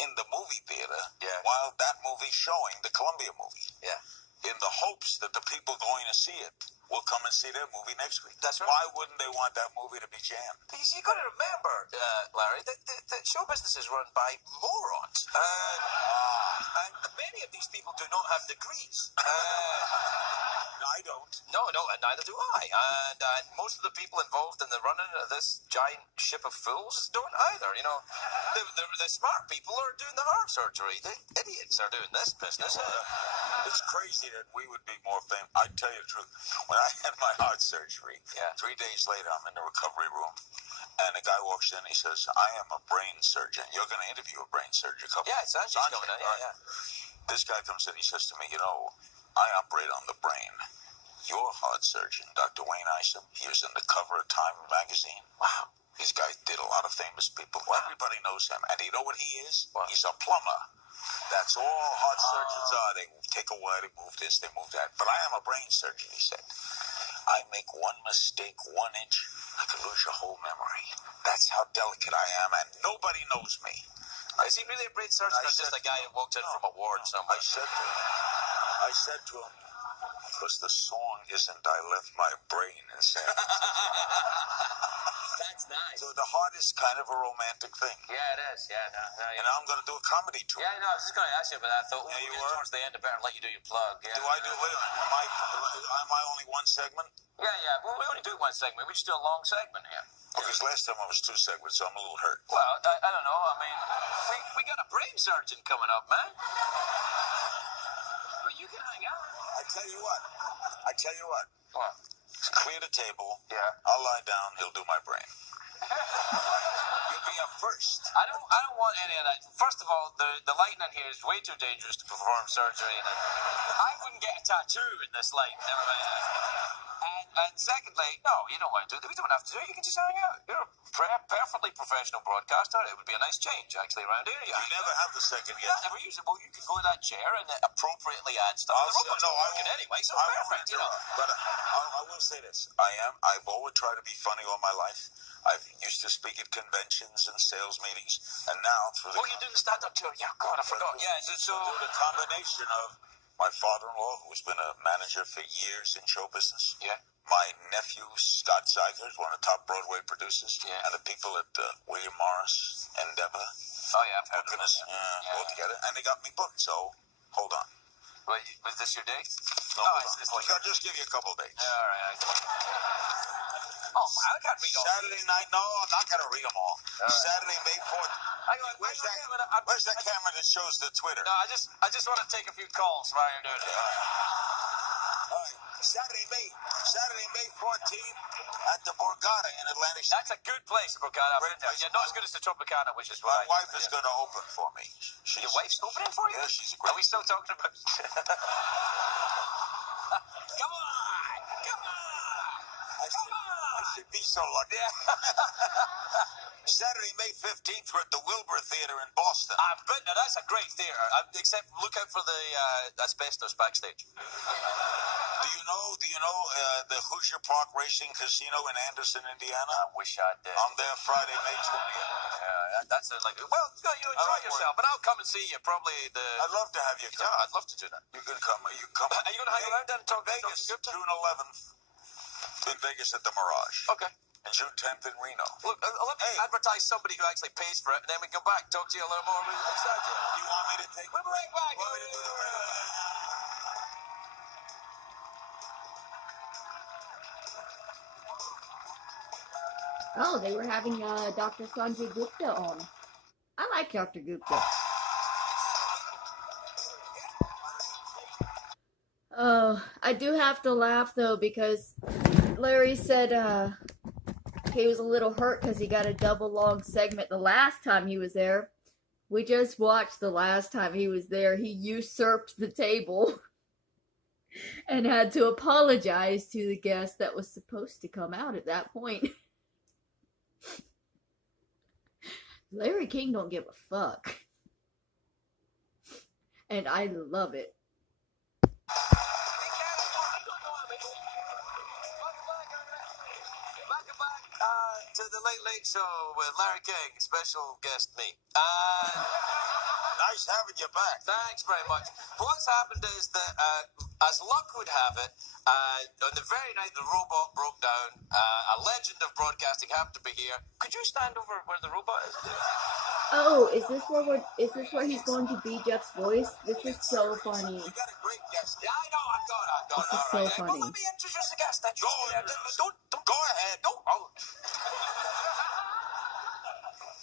in the movie theater while that movie's showing the Columbia movie. Yeah. In the hopes that the people going to see it will come and see their movie next week. That's right. Why wouldn't they want that movie to be jammed? Because you got to remember, Larry, that show business is run by morons. And many of these people do not have degrees. No, I don't. No, and neither do I. And most of the people involved in the running of this giant ship of fools don't either. The smart people are doing the heart surgery. The idiots are doing this business. It's crazy that we would be more famous. I tell you the truth. When I had my heart surgery, 3 days later, I'm in the recovery room, and a guy walks in. He says, "I am a brain surgeon. You're going to interview a brain surgeon." It's Sanjay's coming in. Yeah. This guy comes in. He says to me, "I operate on the brain. Your heart surgeon, Dr. Wayne Isom, he was in the cover of Time magazine. Wow. These guys did a lot of famous people. Wow. Everybody knows him. And you know what he is? Wow. He's a plumber. That's all heart surgeons are. They take a while, they move this, they move that. But I am a brain surgeon," he said. "I make one mistake, 1 inch, I could lose your whole memory. That's how delicate I am, and nobody knows me." Is he really a brain surgeon or just a guy who walked in from a ward somewhere? I said to him, because the song isn't "I left my brain in San That's nice. So the heart is kind of a romantic thing. Yeah, it is. Yeah, And I'm going to do a comedy tour. Yeah, I was just going to ask you about that. I thought, you were? Towards the end, I better let you do your plug. Yeah. Do I do it? Am I only one segment? Yeah. Well, we only do one segment. We just do a long segment here. Because last time I was 2 segments, so I'm a little hurt. Well, I don't know. I mean, we got a brain surgeon coming up, man. But you can hang out. I tell you what. What? Clear the table. Yeah. I'll lie down. He'll do my brain. You'll be up first. I don't want any of that. First of all, the lighting in here is way too dangerous to perform surgery. And I wouldn't get a tattoo in this light. Never mind that. And secondly, no, you don't want to do that. We don't have to do it. You can just hang out. You're a perfectly professional broadcaster. It would be a nice change, actually, around here. You never have the second yet. Never use it. Well, you can go to that chair and appropriately add stuff. The robot's not working anyway, so perfect, But I will say this. I've always tried to be funny all my life. I used to speak at conventions and sales meetings, and now through the... you're doing the stand-up tour. Yeah, God, I forgot. Yeah, so... Through the combination of my father-in-law, who's been a manager for years in show business. Yeah. My nephew, Scott Zeigler, is one of the top Broadway producers. Yeah. And the people at William Morris, Endeavor, Oh, yeah, I've heard of booking us all together. And they got me booked, so hold on. Well, was this your date? No, hold hold on. on. I'll just give you a couple of dates. Yeah, all right. Oh, I can't read all Saturday night, no, I'm not going to read them all. Right. Saturday, May 4th. Where's that camera that shows the Twitter? No, I just want to take a few calls while you're doing it. All right. Saturday, May 14th at the Borgata in Atlantic City. That's a good place, Borgata. Yeah, not as good as the Tropicana, which is My wife is going to open for me. Your wife's opening for you? Yeah, she's a great. Are we still talking about? Come on! I should be so lucky. Saturday, May 15th, we're at the Wilbur Theater in Boston. I've been there. That's a great theater. Except look out for the asbestos backstage. Do you know the Hoosier Park Racing Casino in Anderson, Indiana? I wish I did. I'm there Friday, May 20th. Yeah, that's you enjoy yourself, but I'll come and see you. Probably I'd love to have you come. Yeah, I'd love to do that. You can come. You come. Are you going to hang around then and talk Vegas, to Gupta? June 11th in Vegas at the Mirage. Okay. And June 10th in Reno. Look, let me advertise somebody who actually pays for it, and then we come back, talk to you a little more. You want me to take? We'll be right back. Oh, they were having Dr. Sanjay Gupta on. I like Dr. Gupta. Oh, I do have to laugh though because Larry said he was a little hurt because he got a double long segment the last time he was there. We just watched the last time he was there. He usurped the table and had to apologize to the guest that was supposed to come out at that point. Larry King don't give a fuck. And I love it. To the Late Late Show with Larry King, special guest me. Nice having you back. Thanks very much. What's happened is that, as luck would have it, on the very night the robot broke down, a legend of broadcasting happened to be here. Could you stand over where the robot is? Oh, is this where he's going to be Jeff's voice? This is so funny. You got a great guest. Yeah, I know. I've got it. This is so funny. Well, let me introduce the guest. Don't go ahead. Don't. Oh.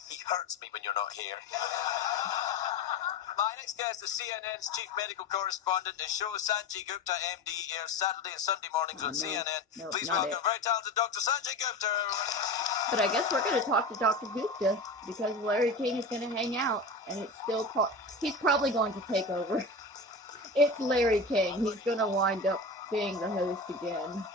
He hurts me when you're not here. My next guest is CNN's chief medical correspondent. His show, Sanjay Gupta, MD, airs Saturday and Sunday mornings on CNN. Please welcome very talented Dr. Sanjay Gupta. But I guess we're going to talk to Dr. Gupta because Larry King is going to hang out, and it's still he's probably going to take over. It's Larry King. He's going to wind up being the host again.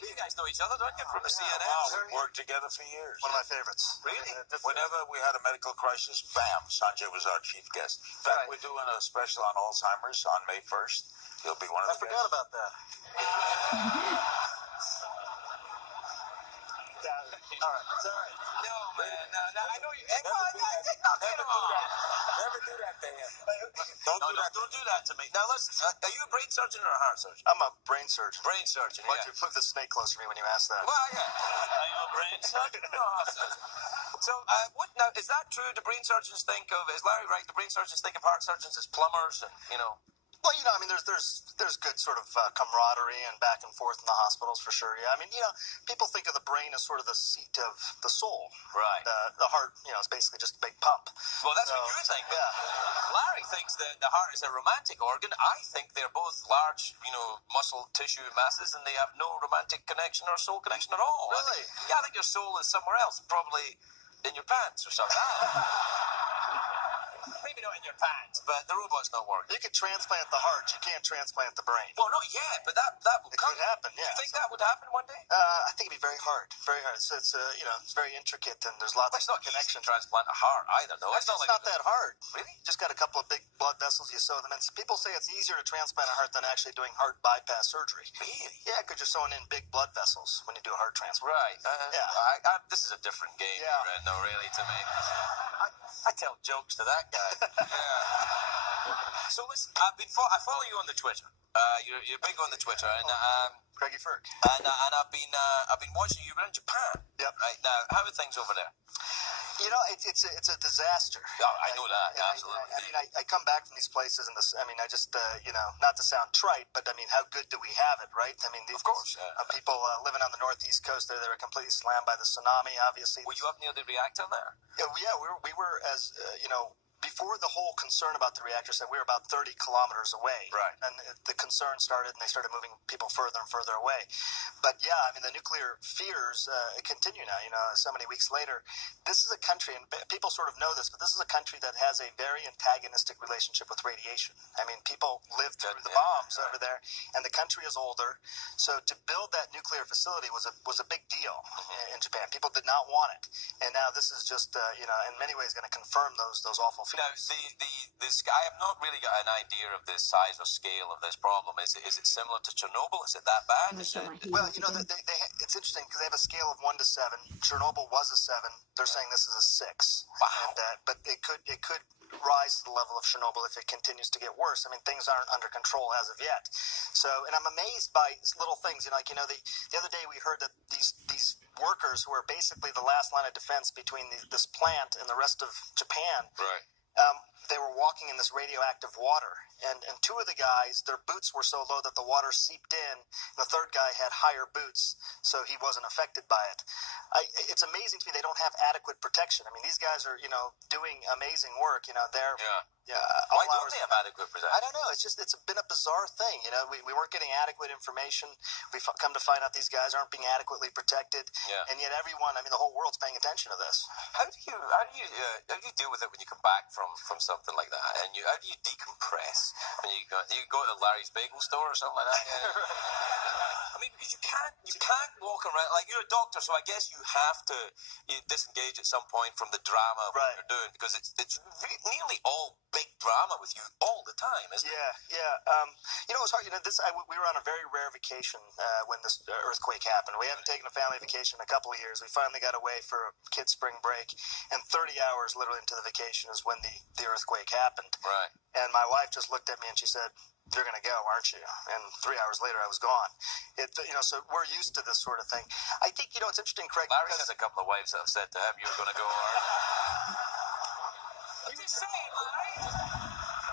You guys know each other, don't you? From the CNN. Wow, we've worked together for years. One of my favorites. Really? Whenever we had a medical crisis, bam, Sanjay was our chief guest. In fact, we're doing a special on Alzheimer's on May 1st. He'll be one of the guests. I forgot about that. All right. Sorry. No, man. No, I know you. Never do that to him. Don't do that to me. Now, listen, are you a brain surgeon or a heart surgeon? I'm a brain surgeon. Brain surgeon, Why'd you put the snake closer to me when you asked that? Well, yeah. Are you a brain surgeon or a heart surgeon? So, now, is that true? Do brain surgeons think of, is Larry right, the brain surgeons think of heart surgeons as plumbers and, Well, I mean, there's good sort of camaraderie and back and forth in the hospitals for sure. Yeah, I mean, people think of the brain as sort of the seat of the soul. Right. The heart, is basically just a big pump. Well, that's what you think. Yeah. Larry thinks that the heart is a romantic organ. I think they're both large, muscle tissue masses, and they have no romantic connection or soul connection at all. Really? I think your soul is somewhere else, probably in your pants or something. Maybe not in your pants, but the robot's not working. You could transplant the heart, you can't transplant the brain. Well, not yet, but that will come. It could happen, yeah. Do you think that would happen one day? I think it'd be very hard, very hard. So it's it's very intricate, and there's lots of connections. connections. Transplant a heart either, though. It's not that hard. Really? Just got a couple of big blood blood vessels, you sew them in. So people say it's easier to transplant a heart than actually doing heart bypass surgery. Really? Yeah, because you're sewing in big blood vessels when you do a heart transplant. Right. Yeah. This is a different game, Yeah. no, really, to me. I tell jokes to that guy. Yeah. So listen, I follow you on the Twitter. You're big on the Twitter, and Craigie Ferg. and I've been watching you. You're in Japan. Yep. Right now, how are things over there? You know, it's a disaster. Oh, I know that. Absolutely. I mean, I come back from these places, and I just, not to sound trite, but I mean, how good do we have it, right? I mean, Of course. people living on the northeast coast there, they were completely slammed by the tsunami, obviously. Were you up near the reactor there? Yeah, we were as, before the whole concern about the reactor said, we were about 30 kilometers away. Right. And the concern started, and they started moving people further and further away. But yeah, I mean, the nuclear fears continue now, so many weeks later. This is a country, and people sort of know this, but this is a country that has a very antagonistic relationship with radiation. I mean, people live through the bombs over there, and the country is older. So to build that nuclear facility was a big deal in Japan. People did not want it. And now this is just, in many ways going to confirm those awful fears. Now, I have not really got an idea of the size or scale of this problem. Is it similar to Chernobyl? Is it that bad? Well, it's interesting because they have a scale of 1 to 7. Chernobyl was a 7. They're saying this is a 6. Wow. And, but it could rise to the level of Chernobyl if it continues to get worse. I mean, things aren't under control as of yet. So, and I'm amazed by little things. The other day we heard that these workers who are basically the last line of defense between this plant and the rest of Japan. Right. They were walking in this radioactive water, and two of the guys, their boots were so low that the water seeped in. And the third guy had higher boots, so he wasn't affected by it. It's amazing to me they don't have adequate protection. I mean, these guys are, doing amazing work. They're Why don't they have adequate protection? I don't know. It's been a bizarre thing. We weren't getting adequate information. We've come to find out these guys aren't being adequately protected. Yeah. And yet everyone, the whole world's paying attention to this. How do you deal with it when you come back from something like that? And how do you decompress when you go to Larry's Bagel Store or something like that? Yeah. I mean, because you can't walk around like you're a doctor, so I guess you have to disengage at some point from the drama of what you're doing, because it's nearly all big drama with you all the time, isn't it? Yeah. It was hard. We were on a very rare vacation when this earthquake happened. We haven't taken a family vacation in a couple of years. We finally got away for a kid's spring break, and 30 hours literally into the vacation is when the earthquake happened. Right. And my wife just looked at me and she said, "You're going to go, aren't you?" And 3 hours later, I was gone. So we're used to this sort of thing. I think, it's interesting, Craig. Larry has a couple of wives that have said to him, "You're going to go," or... I'm just saying, Larry.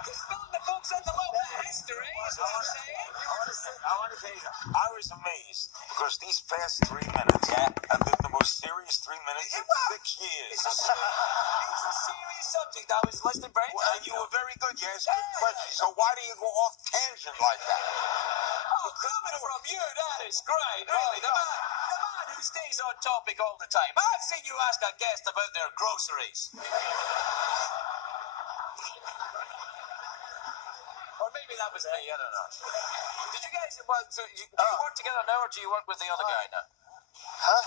Just filling the folks in the little bit of history, is what I'm saying. I want to tell you, I was amazed because these past 3 minutes have been the most serious 3 minutes in 6 years. It's a serious subject. I was listening very Well, you were very good. You asked good questions. So why do you go off tangent like that? Oh, coming from you, that is great. Really, the man who stays on topic all the time. I've seen you ask a guest about their groceries. Or maybe that was me, I don't know. Did you guys, do you work together now, or do you work with the other guy now? Huh?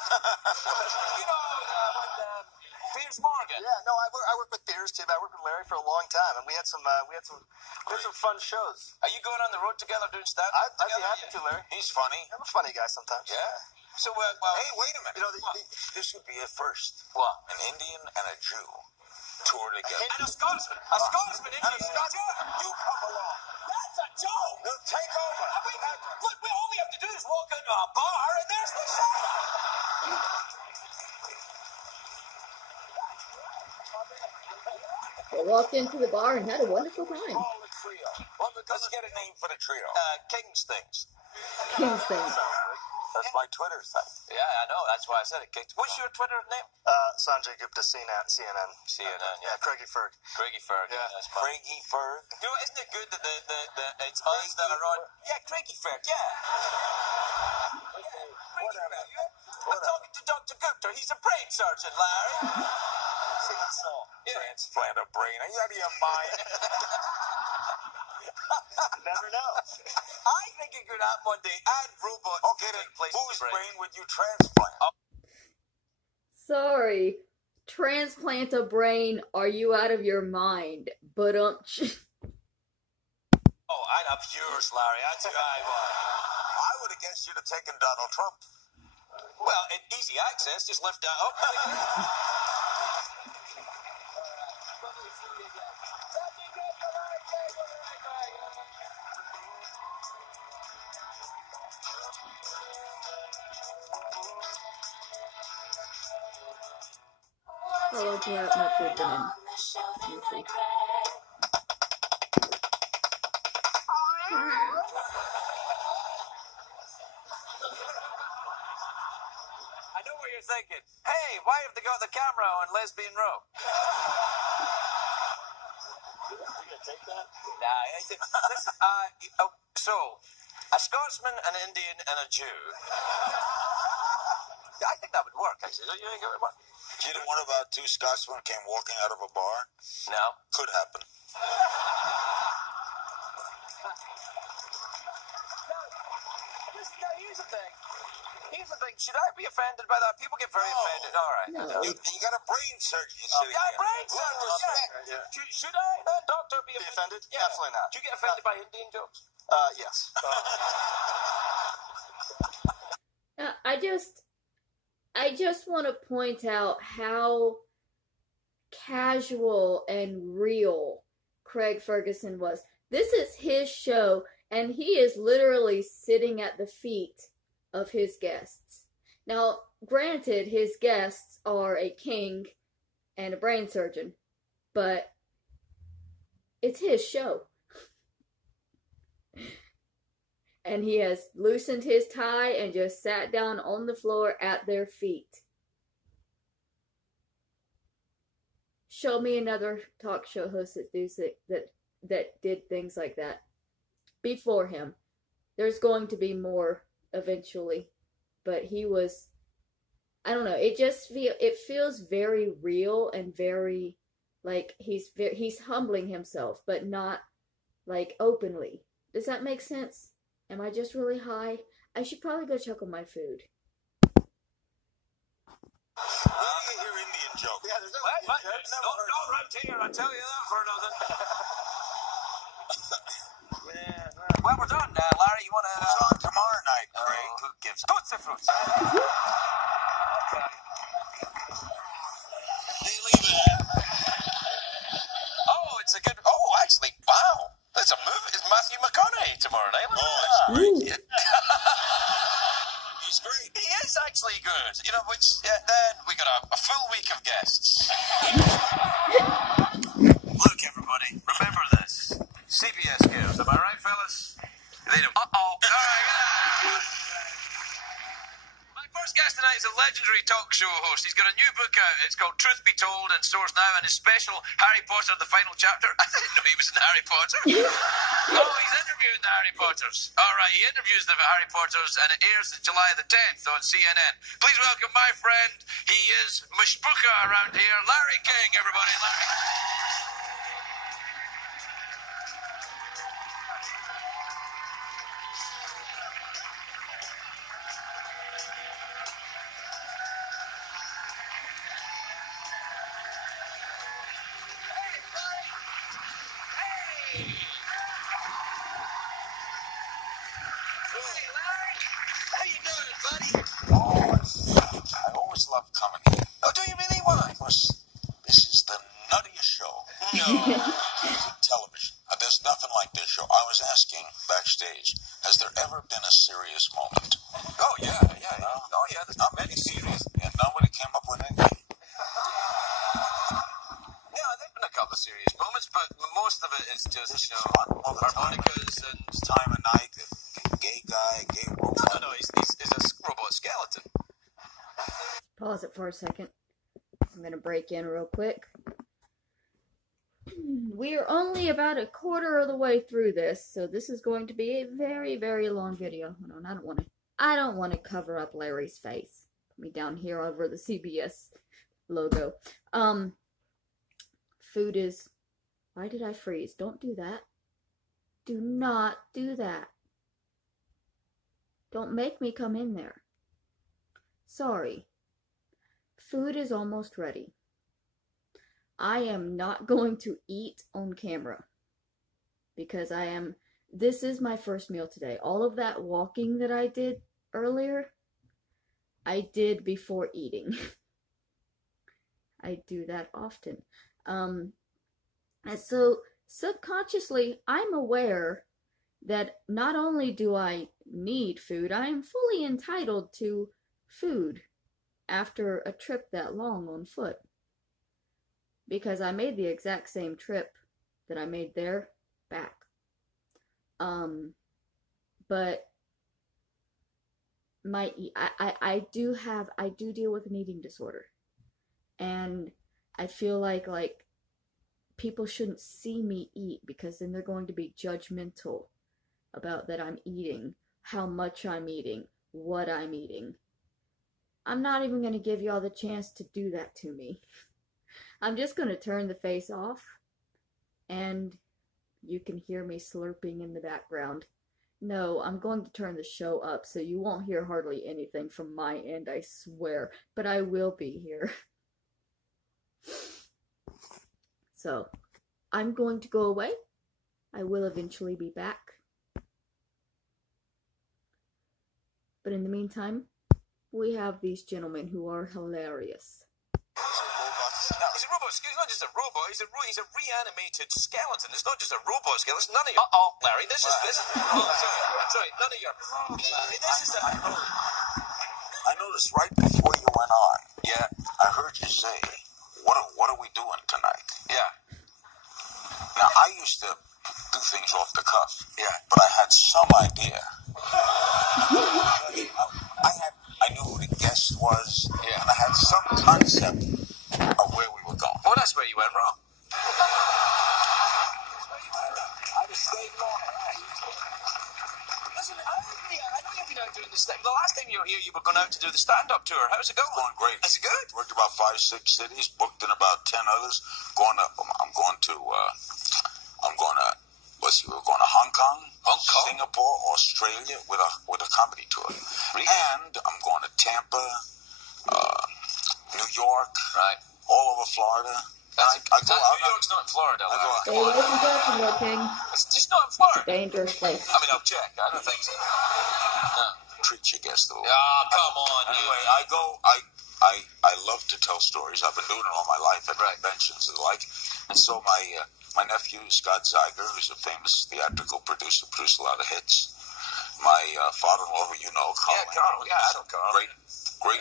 Piers Morgan. Yeah, no, I work with Piers too. I worked with Larry for a long time, and we had some fun shows. Are you going on the road together doing stand-up? I'd be happy to, Larry. He's funny. I'm a funny guy sometimes. Yeah. So, Hey, wait a minute. This would be a first. What? An Indian and a Jew tour together. And a Scotsman. A Scotsman, And a Scotsman. You come along. That's a joke. No, take over. Look, all we have to do is walk into a bar, and there's the show. They walked into the bar and had a wonderful time. Call the trio. Well, let's get a name for the trio. King's Things. King's Things. That's my Twitter thing. Yeah, I know. That's why I said it. What's your Twitter name? Sanjay Gupta, CNN. CNN, yeah. Craigie Ferg. Craigie Ferg. Yeah. That's fine. Craigie Ferg. Isn't it good that it's us that are on? Yeah, Craigie Ferg, yeah. Whatever. I'm talking to Dr. Gupta. He's a brain surgeon, Larry. Transplant a brain. Are you out of your mind? Never know. I think it could happen one day. Add robots. Okay, then place whose the brain would you transplant? Sorry. Transplant a brain. Are you out of your mind? But Oh, I'd have yours, Larry. I'd say I would. I would have guessed you'd have taken Donald Trump. Well, easy access. Just lift that up. Follow to out my food been in. Let me see. I know what you're thinking. Hey, why have they got the camera on lesbian row? Take that? Nah, listen, so, a Scotsman, an Indian, and a Jew. I think that would work, actually. Don't you think it would work? You know, one about two Scotsmen came walking out of a bar? No. Could happen. Here's the thing. Should I be offended by that? People get very offended. All right. No. You got a brain surgeon. Brain surgery. Yeah. Should I, doctor, be offended? Yeah. Absolutely not. Do you get offended by Indian jokes? Yes. I just want to point out how casual and real Craig Ferguson was. This is his show, and he is literally sitting at the feet of his guests. Now, granted, his guests are a king and a brain surgeon, but it's his show. And he has loosened his tie and just sat down on the floor at their feet. Show me another talk show host that did things like that before him. There's going to be more eventually, but he was, I don't know, it feels very real and very like he's humbling himself, but not like openly. Does that make sense? Am I just really high? I should probably go check on my food. Where do you hear Indian jokes? Yeah, there's Not around here, I tell you that for nothing. Well, we're done. Larry, you want to... Who's on tomorrow night, Craig? Who gives? Tootsie Fruits. Oh, it's a good... Oh, actually, wow. That's a movie. It's Matthew Mcconaughey tomorrow night. Oh, he's great. He is actually good. You know, which then we got a full week of guests. Look, everybody, remember this. CBS gives. Am I right, fellas? They don't. Uh-oh. All right. My first guest tonight is a legendary talk show host. He's got a new book out. It's called Truth Be Told and stores now, and his special Harry Potter, the Final Chapter. I didn't know he was in Harry Potter. Oh, he's interviewing the Harry Potters. All right, he interviews the Harry Potters, and it airs July the 10th on CNN. Please welcome my friend. He is Mashbuka around here, Larry King, everybody. Larry. I always love coming here. Oh, do you really? Why? Plus, this is the nuttiest show. No. Television. There's nothing like this show. I was asking backstage, has there ever been a serious moment? Oh, yeah. Oh, yeah, there's not many serious. And nobody came up with anything. Yeah, there's been a couple of serious moments, but most of it is just, This you is know, fun all the time. harmonicas and... It's time of night, a gay guy, a gay robot. No, he's a robot skeleton. Pause it for a second. I'm going to break in real quick. We are only about a quarter of the way through this, so this is going to be a very, very long video. Hold on, I don't want to cover up Larry's face. Put me down here over the CBS logo. Food is... Why did I freeze? Don't do that. Do not do that. Don't make me come in there. Sorry. Food is almost ready. I am not going to eat on camera because I am this is my first meal today. All of that walking that I did earlier, I did before eating. I do that often. And so subconsciously, I'm aware that not only do I need food, I am fully entitled to food after a trip that long on foot. Because I made the exact same trip that I made there back. But I do deal with an eating disorder. And I feel like people shouldn't see me eat, because then they're going to be judgmental about that I'm eating, how much I'm eating, what I'm eating. I'm not even going to give y'all the chance to do that to me. I'm just going to turn the face off, and you can hear me slurping in the background. No, I'm going to turn the show up so you won't hear hardly anything from my end, I swear. But I will be here. So, I'm going to go away. I will eventually be back. But in the meantime, we have these gentlemen who are hilarious. No, he's a robot. He's not just a robot. He's a reanimated skeleton. It's not just a robot skeleton. It's none of your. Larry, this is. Oh, sorry. None of your. Larry, this is. I noticed right before you went on. Yeah. I heard you say, "What are we doing tonight?" Yeah. Now I used to do things off the cuff. Yeah. But I had some idea. I knew who the guest was. Yeah. And I had some concept of where we were going. Well, that's where you went wrong. I was staying long. Listen, I know you've been out doing this thing. The last time you were here, you were going out to do the stand-up tour. How's it going? It's going great. Is it good? Worked about 5-6 cities, booked in about 10 others. Let's see, we're going to Hong Kong, Singapore, Australia with a comedy tour. Really? And I'm going to Tampa, New York, right, all over Florida. I go out. New York's not in Florida. Stay away from Jacksonville, King. It's just not in Florida. Dangerous place. I mean, I'll check. I don't think so. No. Treat your guests a little. Oh, come on. Anyway, I love to tell stories. I've been doing it all my life at conventions and the like. And so my nephew, Scott Zeiger, who's a famous theatrical producer, produced a lot of hits. My father-in-law, who you know, Carl. Yeah, Carl. Yeah, I know Carl. Great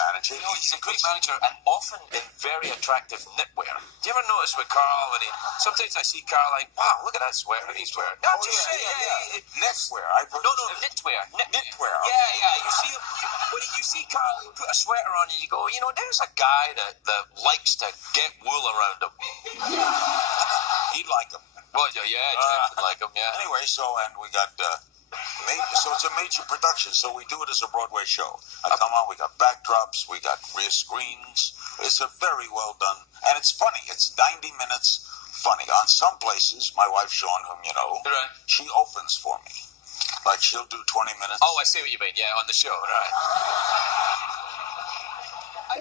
manager. You know, he's a great manager and often in very attractive knitwear. Do you ever notice with Carl, sometimes I see Carl like, wow, look at that sweater he's wearing. No, Knitwear. Knitwear. Knitwear. Yeah. You see Carl, you put a sweater on and you go, there's a guy that likes to get wool around him. He'd like him. Well, yeah, Jeff would like him, yeah. Anyway, and we got... so it's a major production, so we do it as a Broadway show. I come on, we got backdrops, we got rear screens. It's a very well done, and it's funny. It's 90 minutes funny. On some places, my wife Sean, whom you know, she opens for me. Like she'll do 20 minutes. Oh, I see what you mean. Yeah, on the show, right? I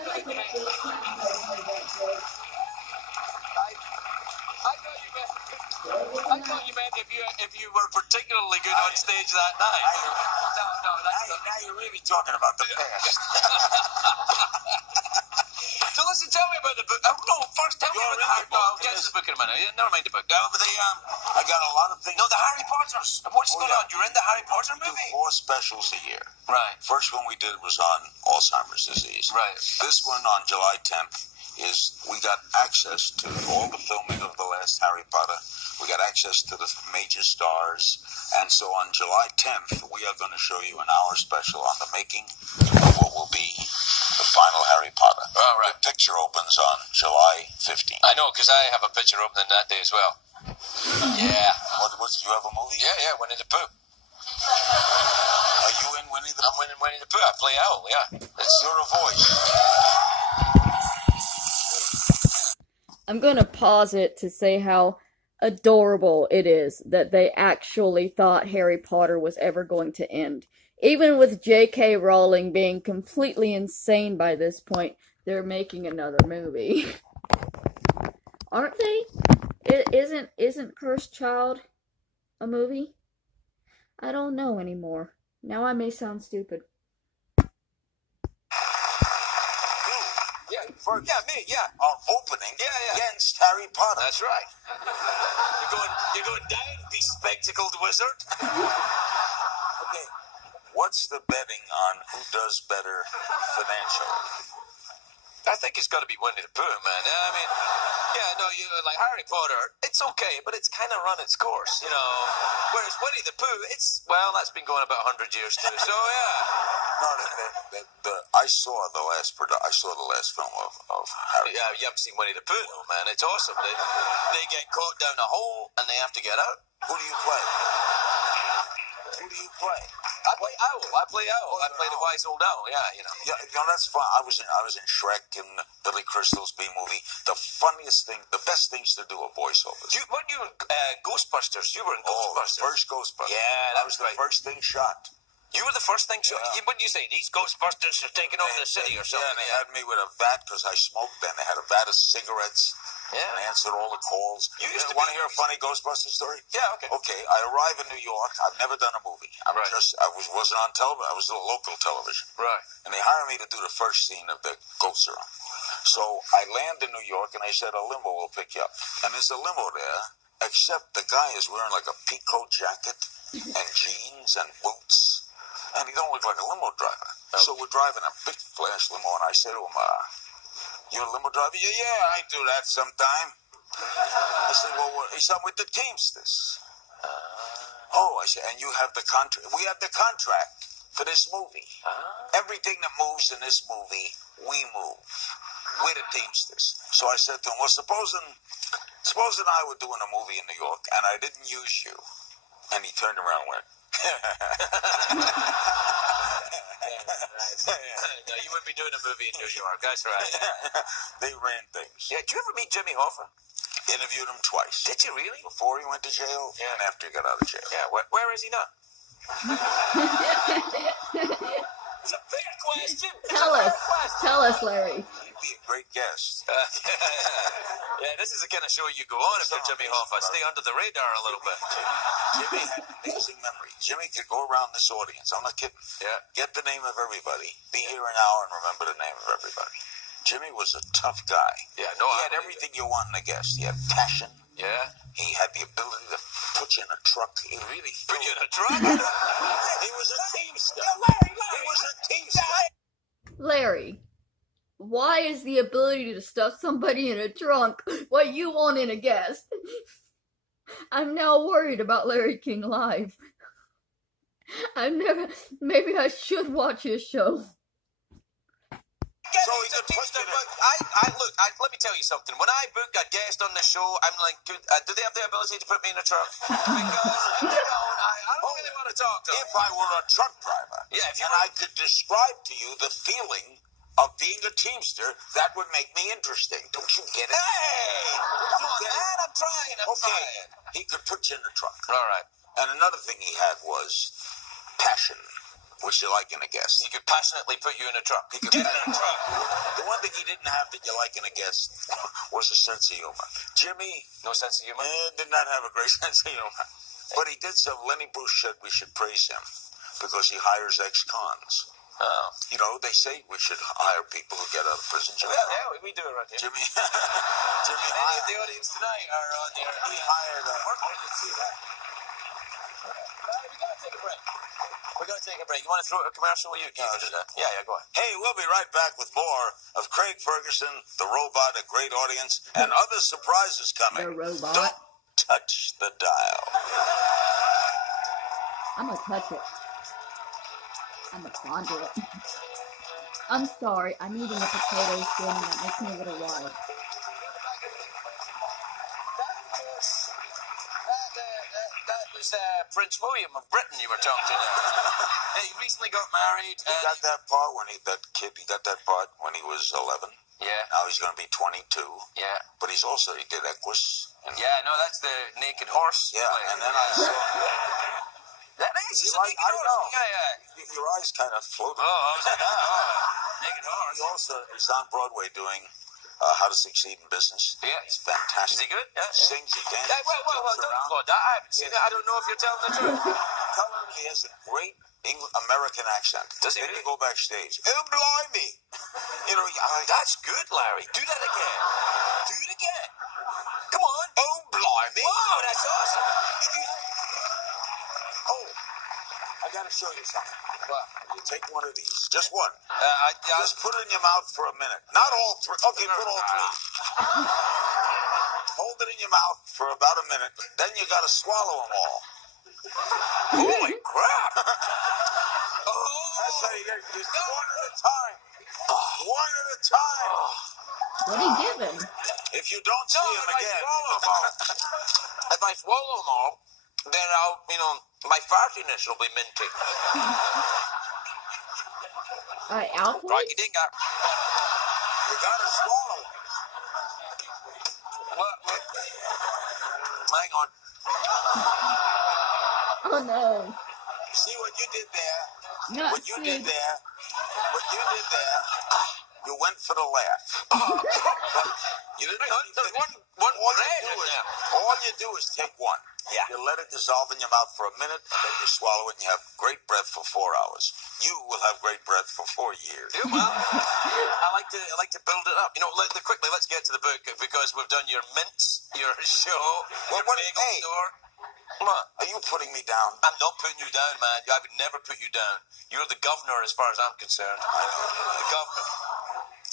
thought you meant if you were particularly good on stage that night. Now you're really talking about the past. So listen, tell me about the book. First tell me about the Harry Potter. I'll get to the book in a minute. Never mind the book. I got a lot of things. No, the Harry Potters. What's going on? You're in the Harry Potter movie? We do 4 specials a year. Right. First one we did was on Alzheimer's disease. Right. This one on July 10th we got access to all the filming of the last Harry Potter. We got access to the major stars. And so on July 10th, we are going to show you an hour special on the making of what will be the final Harry Potter. Oh, right. The picture opens on July 15th. I know, because I have a picture opening that day as well. Yeah. You have a movie? Yeah, Winnie the Pooh. Are you in Winnie the Pooh? I'm in Winnie the Pooh. I play Owl, yeah. You're a voice. I'm going to pause it to say how adorable it is that they actually thought Harry Potter was ever going to end. Even with J.K. Rowling being completely insane by this point, they're making another movie. Aren't they? Isn't Cursed Child a movie? I don't know anymore. Now I may sound stupid. Yeah, first. Yeah, me, yeah. Our opening Yeah. against Harry Potter. That's right. You're going down, bespectacled wizard. Okay, what's the betting on who does better financially? I think it's got to be Winnie the Pooh, man. I mean, yeah, no, you like Harry Potter. It's okay, but it's kind of run its course, you know. Whereas Winnie the Pooh, that's been going about 100 years too. So yeah. No, I saw the last film of Harry. Yeah, you haven't seen Winnie the Pooh, though, man. It's awesome. They get caught down a hole and they have to get out. Who do you play? I play Owl. I play the wise old owl. Yeah, you know. Yeah, that's fun. I was in Shrek and Billy Crystal's B movie. The best things to do are voiceovers. Weren't you in Ghostbusters? You were in Ghostbusters. First Ghostbusters. Yeah, that was the right. first thing shot. You were the first thing. So, Yeah. what did you say? These Ghostbusters are taking over the city or something? Yeah, and they had me with a vat because I smoked then. They had a vat of cigarettes. Yeah. And I answered all the calls. You used to want to hear a funny Ghostbusters story? Yeah, okay. Okay, I arrive in New York. I've never done a movie. I wasn't on television. I was on local television. Right. And they hired me to do the first scene of the ghosts are on. So I land in New York and they said a limo will pick you up. And there's a limo there, except the guy is wearing like a peacoat jacket and jeans and boots. And he don't look like a limo driver. Oh. So we're driving a big flash limo, and I say to him, "You're a limo driver?" Yeah, I do that sometime. I said, "Well, he said, with the Teamsters." I said, "And you have the contract?" "We have the contract for this movie. Everything that moves in this movie, we move. We're the Teamsters." So I said to him, "Well, supposing I were doing a movie in New York, and I didn't use you," and he turned around and went, No, you wouldn't be doing a movie in New York. That's right. They ran things. Yeah, did you ever meet Jimmy Hoffa? Interviewed him twice. Did you really? Before he went to jail and after he got out of jail. Yeah, where is he now? It's a fair question. Tell us, Larry. He'd be a great guest. Yeah, this is the kind of show you go on if you're Jimmy Hoffa. Stay under the radar a little bit. Jimmy had amazing memory. Jimmy could go around this audience. I'm not kidding. Yeah. Get the name of everybody. Be here an hour and remember the name of everybody. Jimmy was a tough guy. Yeah, no, he had everything you want in a guest. He had passion. Yeah. He had the ability to put you in a truck. He really put you in a truck? He was a teamster. Larry. He was a teamster. Larry, why is the ability to stuff somebody in a trunk what you want in a guest? I'm now worried about Larry King Live. Maybe I should watch his show. So he could put you in look, let me tell you something. When I book a guest on the show, I'm like, do they have the ability to put me in a truck? Because, I don't really want to talk to them. If I were a truck driver, I could describe to you the feeling of being a teamster, that would make me interesting. Don't you get it? Hey! I'm trying. He could put you in the truck. All right. And another thing he had was passion, which you like in a guest. He could passionately put you in a truck. He could get in a truck. The one thing he didn't have that you like in a guest was a sense of humor. Jimmy... No sense of humor? Did not have a great sense of humor. But he did some... Lenny Bruce said we should praise him because he hires ex-cons. Oh. You know, they say we should hire people who get out of prison. Yeah, we do it right here. Jimmy many of the audience tonight are on there. We hired We gotta take a break. We're going to take a break. You want to throw a commercial? You can do that. Yeah, go ahead. Hey, we'll be right back with more of Craig Ferguson, the robot, a great audience, and other surprises coming. The robot. Don't touch the dial. I'm going to touch it. I'm going to fondle it. I'm sorry. I'm eating a potato skin and that makes me a little wild. Prince William of Britain you were talking to there. He recently got married. He got that part when he got that part when he was 11. Yeah. Now he's going to be 22. Yeah. But he did Equus. Yeah, no, that's the naked horse. Yeah, play. and then I saw... That is, he's a naked horse. Know. Yeah. Your eyes kind of floated. Oh, naked horse. He also is on Broadway doing How to Succeed in Business. Yeah. It's fantastic. Is he good? Yeah. Sings, he dances, Yeah, well, jumps don't around. applaud that. I haven't seen it. I don't know if you're telling the truth. Tell him he has a great American accent. Does he Then really? you go backstage. Oh, blimey. You know, That's good, Larry. Do that again. Do it again. Come on. oh, blimey. Wow, that's awesome. Oh, I got to show you something. What? You take one of these. Just one. Yeah, Just put it in your mouth for a minute. Not all three. Okay, put all three. Hold it in your mouth for about a minute. Then you got to swallow them all. holy crap. That's how you get it. Just one at a time. One at a time. What do you give him? If you don't see him again. If I swallow them all, then I'll, my fartiness will be minty. Alcohol? Right, you didn't got... You got to swallow them. What? Hang on. Oh no. See what you did there? Not What you see. did there? What you did there? You went for the laugh. You didn't. There's one red in there. All you do is take one. Yeah. You let it dissolve in your mouth for a minute, then you swallow it, and you have great breath for 4 hours. You will have great breath for 4 years. Yeah, well, I like to build it up. Quickly, let's get to the book because we've done your mints, your show, your bagel store. Come on. Are you putting me down? I'm not putting you down, man. I would never put you down. You're the governor as far as I'm concerned. I know. The governor.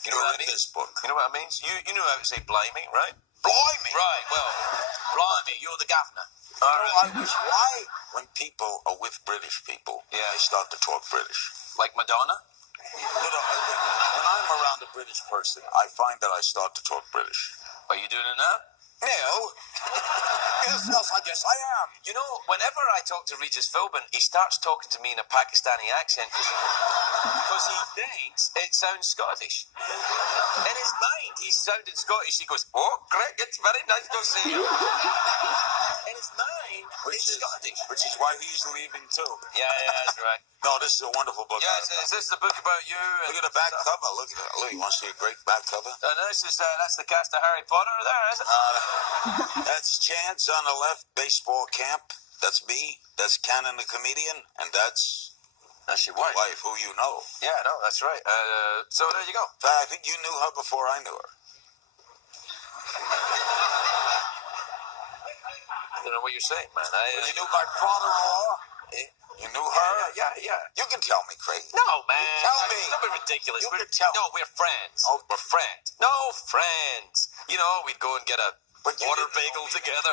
You know what I mean? This book. You know what I mean? You know how to say blimey, right? Blimey! Right, well, blimey, you're the governor. All right. Why, when people are with British people, Yeah. they start to talk British? Like Madonna? When I'm around a British person, I find that I start to talk British. Are you doing it now? No. Yes, I guess I am. Whenever I talk to Regis Philbin, he starts talking to me in a Pakistani accent because he thinks it sounds Scottish. In his mind, he's sounding Scottish. He goes, "Oh, Greg, it's very nice to see you." In his mind, it's Scottish. Which is why he's leaving too. Yeah, that's right. No, this is a wonderful book. Yeah, is this the book about you? Look at the back cover. Look at it. Look, you want to see a great back cover? That's the cast of Harry Potter there, is it? That's Chance on the left, baseball camp. That's me. That's Cannon the comedian. And that's That's your wife. who you know. Yeah, no, that's right. So there you go. In fact, I think you knew her before I knew her. I don't know what you're saying, man. You knew my father-in-law? You knew her? Yeah. You can tell me, Craig. No, man. Tell me. Don't be ridiculous. You can tell. No, we're friends. Oh. We're friends. No, friends. We'd go and get a water bagel together.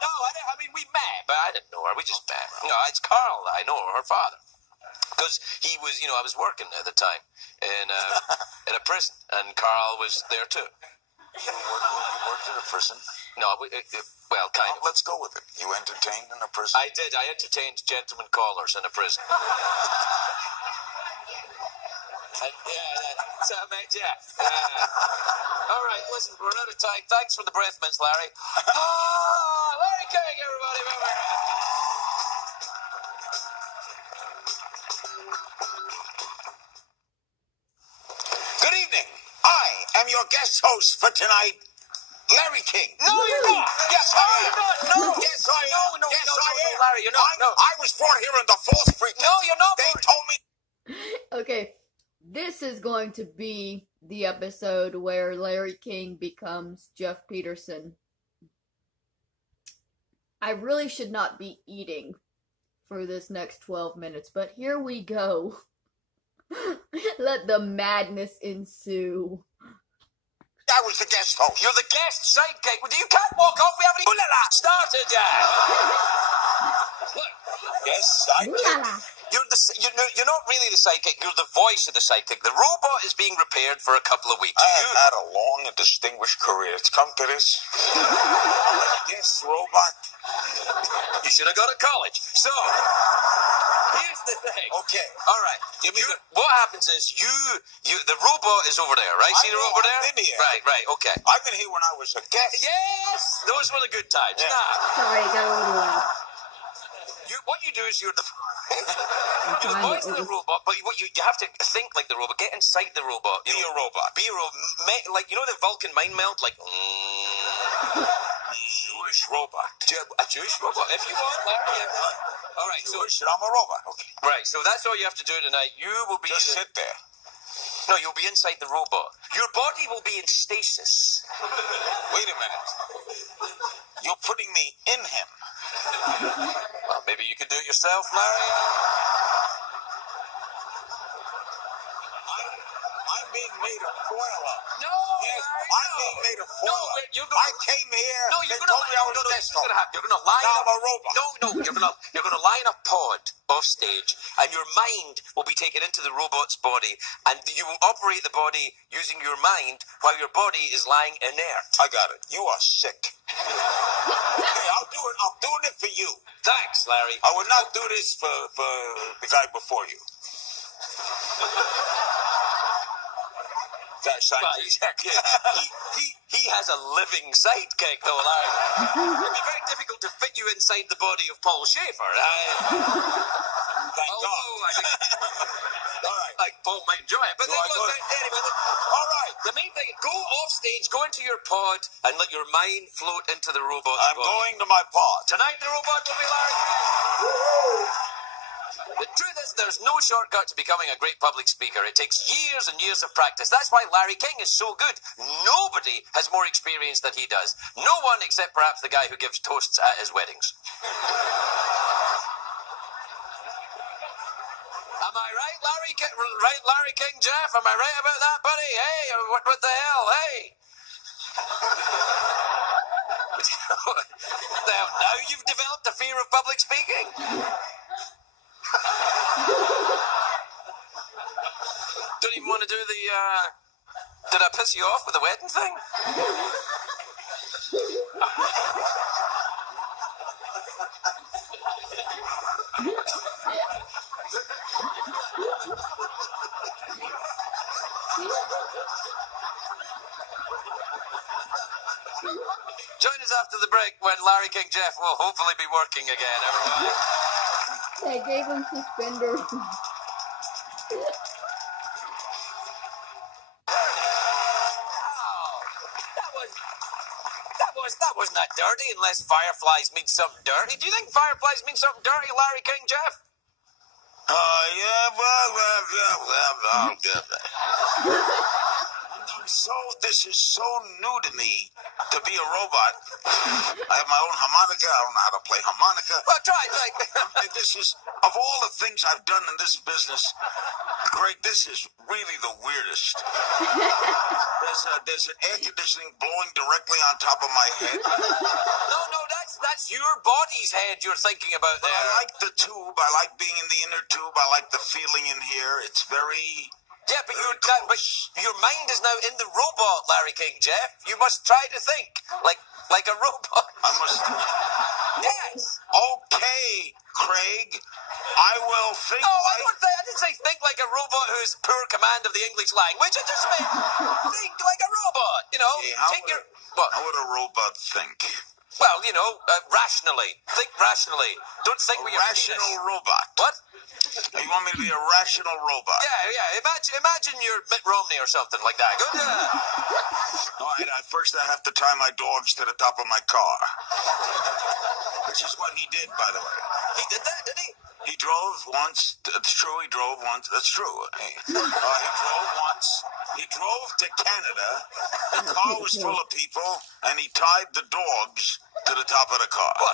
No, I mean, we met, but I didn't know her. We just met. It's Carl. I know her father. Because he was, I was working at the time in a prison, and Carl was there too. You worked in a prison? No, well, kind of. Let's go with it. You entertained in a prison? I did. I entertained gentlemen callers in a prison. All right, listen, we're out of time. Thanks for the breath mints, Larry. Larry King, everybody. Good evening. I am your guest host for tonight, Larry King. No, you're not. Yes, I am. No. Yes, I am. No, yes, no, I am. Larry, you're not. No. I was born here in the fourth frequency. No, you're not. They told me. Okay, this is going to be the episode where Larry King becomes Jeff Peterson. I really should not be eating for this next 12 minutes, but here we go. Let the madness ensue. I was the guest host. You're the guest sidekick. You can't walk off. We haven't even started yet. Look. Yes, I Ooh la la. You're not really the sidekick. You're the voice of the sidekick. The robot is being repaired for a couple of weeks. I have had a long and distinguished career. It's come to this. Yes, robot. You should have gone to college. So, here's the thing. Okay. All right. What happens is the robot is over there, right? See the robot over there? I've been here. Right. Okay. I've been here when I was a guest. Yes, those were the good times. Yeah. Now, Sorry, got a little loud. what you do is you're the I'm You're voicing the robot, but you have to think like the robot. Get inside the robot. Be a robot. Be a robot. Like, you know the Vulcan mind meld? Like, Jewish robot. A Jewish robot, if you want, Larry. All right, Jewish, I'm a robot. Okay. Right, so that's all you have to do tonight. You will be... Just sit there. No, you'll be inside the robot. Your body will be in stasis. Wait a minute. You're putting me in him. Well, maybe you can do it yourself, Larry. I'm being made of foil of. No, Yes, Larry, I'm being made of foil. No, you're I came here. No, they you're told me I was this is going to happen. You're going to lie. Now I'm a robot. No, you're going to lie in a pod off stage, and your mind will be taken into the robot's body, and you will operate the body using your mind while your body is lying inert. I got it. You are sick. Okay, I'll do it. I'm doing it for you. Thanks, Larry. I would not do this for the guy before you. He has a living sidekick, though, Larry. It'd be very difficult to fit you inside the body of Paul Schaefer. Thank God. All right. Like, Paul might enjoy it. But anyway, all right. The main thing, go off stage, go into your pod, and let your mind float into the robot's I'm body. going to my pod. Tonight, the robot will be Larry. The truth is, there's no shortcut to becoming a great public speaker. It takes years and years of practice. That's why Larry King is so good. Nobody has more experience than he does. No one except perhaps the guy who gives toasts at his weddings. Am I right, Larry King, Jeff? Am I right about that, buddy? Hey, what the hell? Hey. Now you've developed a fear of public speaking. Don't even want to do the, did I piss you off with the wedding thing? Join us after the break when Larry King Jeff will hopefully be working again, everyone. They gave him suspenders. That was not dirty unless fireflies mean something dirty. Do you think fireflies mean something dirty, Larry King Jeff? Yeah, this is so new to me to be a robot. I have my own harmonica. I don't know how to play harmonica. Well, try. This is, of all the things I've done in this business, Greg, this is really the weirdest. There's an air conditioning blowing directly on top of my head. No, that's your body's head you're thinking about there. But I like the tube. I like being in the inner tube. I like the feeling in here. It's very... Yeah, but your mind is now in the robot, Larry King Jeff. You must try to think like a robot. I must... Yes. Okay, Craig. I will think I didn't say think like a robot who has poor command of the English language. I just meant think like a robot. You know, how would a robot think? Well, you know, rationally. Think rationally. Don't think with your rational penis. Robot. What? You want me to be a rational robot? Yeah. Imagine you're Mitt Romney or something like that. Good. All right. First, I have to tie my dogs to the top of my car, which is what he did, by the way. He did that, did he? He drove once. It's true. He drove once. That's true. He drove once. He drove to Canada. The car was full of people, and he tied the dogs to the top of the car. Well,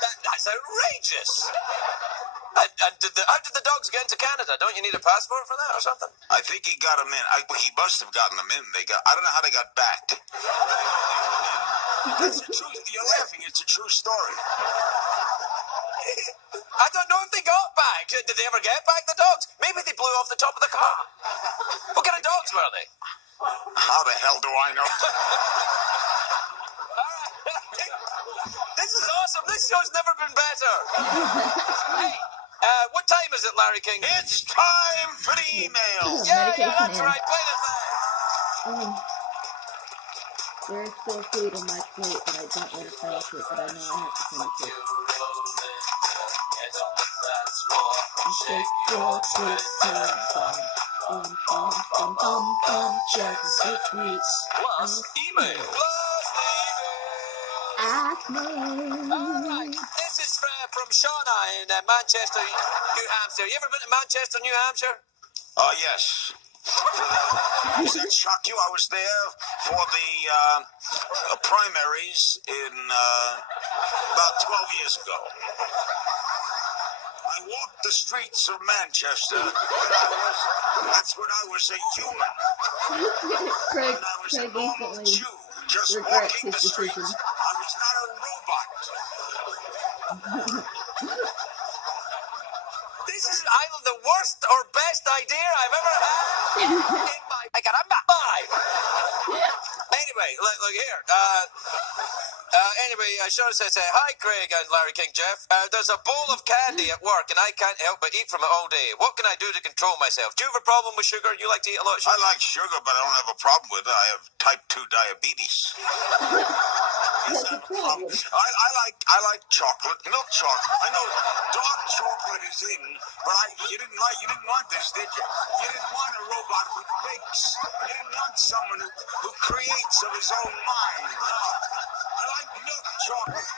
that's outrageous. And how did the dogs get into Canada? Don't you need a passport for that or something? I think he got them in. He must have gotten them in. I don't know how they got back. That's the truth. You're laughing. It's a true story. I don't know if they got back. Did they ever get back, the dogs? Maybe they blew off the top of the car. What kind of dogs were they? How the hell do I know? This is awesome. This show's never been better. Hey, what time is it, Larry King? It's time for the emails. Yeah, that's right. Play the thing. There's still food on my plate, but I don't want to finish it, but I know I have to finish it. That's what. Shake your twisted bum. Bum, bum, bum, bum, bum. Check the tweets. Plus email. Alright, this is from Shauna in Manchester, New Hampshire. You ever been to Manchester, New Hampshire? Yes. Does that shock you? I was there for the primaries in about 12 years ago. I walked the streets of Manchester that's when I was a human. Craig, When I was a Craig normal instantly Jew, just regrets walking his the streets. decision. I was not a robot. This is either the worst or best idea I've ever had in my... I got a five. Anyway, look here. Anyway, Shauna says, hi, Craig and Larry King, Jeff. There's a bowl of candy at work, and I can't help but eat from it all day. What can I do to control myself? Do you have a problem with sugar? You like to eat a lot of sugar? I like sugar, but I don't have a problem with it. I have type 2 diabetes. That's a problem. I like chocolate, milk chocolate. I know dark chocolate is in, but you didn't want this, did you? You didn't want a robot who thinks. You didn't want someone who creates of his own mind. I like milk chocolate.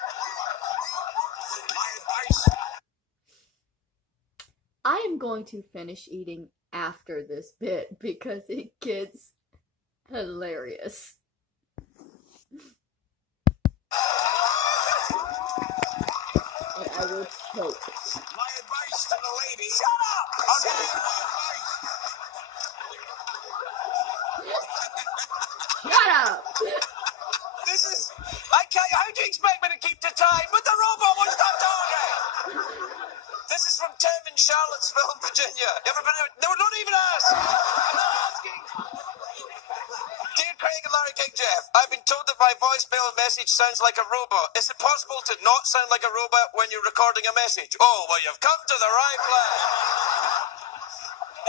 My advice. I am going to finish eating after this bit because it gets hilarious. And I will choke. My advice to the lady. Shut up! I'll give you my advice. Shut up! This is... I can't... How do you expect me to keep to time? But the robot won't stop talking! This is from Tim in Charlottesville, Virginia. Ever been... No, don't even ask! I'm not asking! Dear Craig and Larry King, Jeff, I've been told that my voicemail message sounds like a robot. Is it possible to not sound like a robot when you're recording a message? Oh, well, you've come to the right place.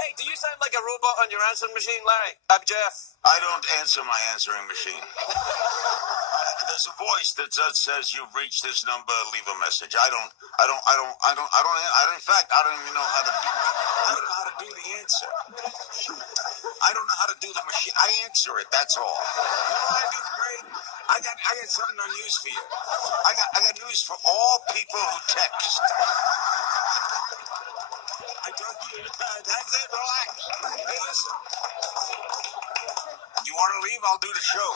Hey, do you sound like a robot on your answering machine, Larry? I'm Jeff. I don't answer my answering machine. There's a voice that says you've reached this number. Leave a message. I don't. In fact, I don't even know how to do. I don't know how to do the answer. I don't know how to do the machine. I answer it. That's all. You know what I do, Craig? I got something on news for you. I got news for all people who text. I told you. That's it. Relax. Hey, listen. You want to leave? I'll do the show.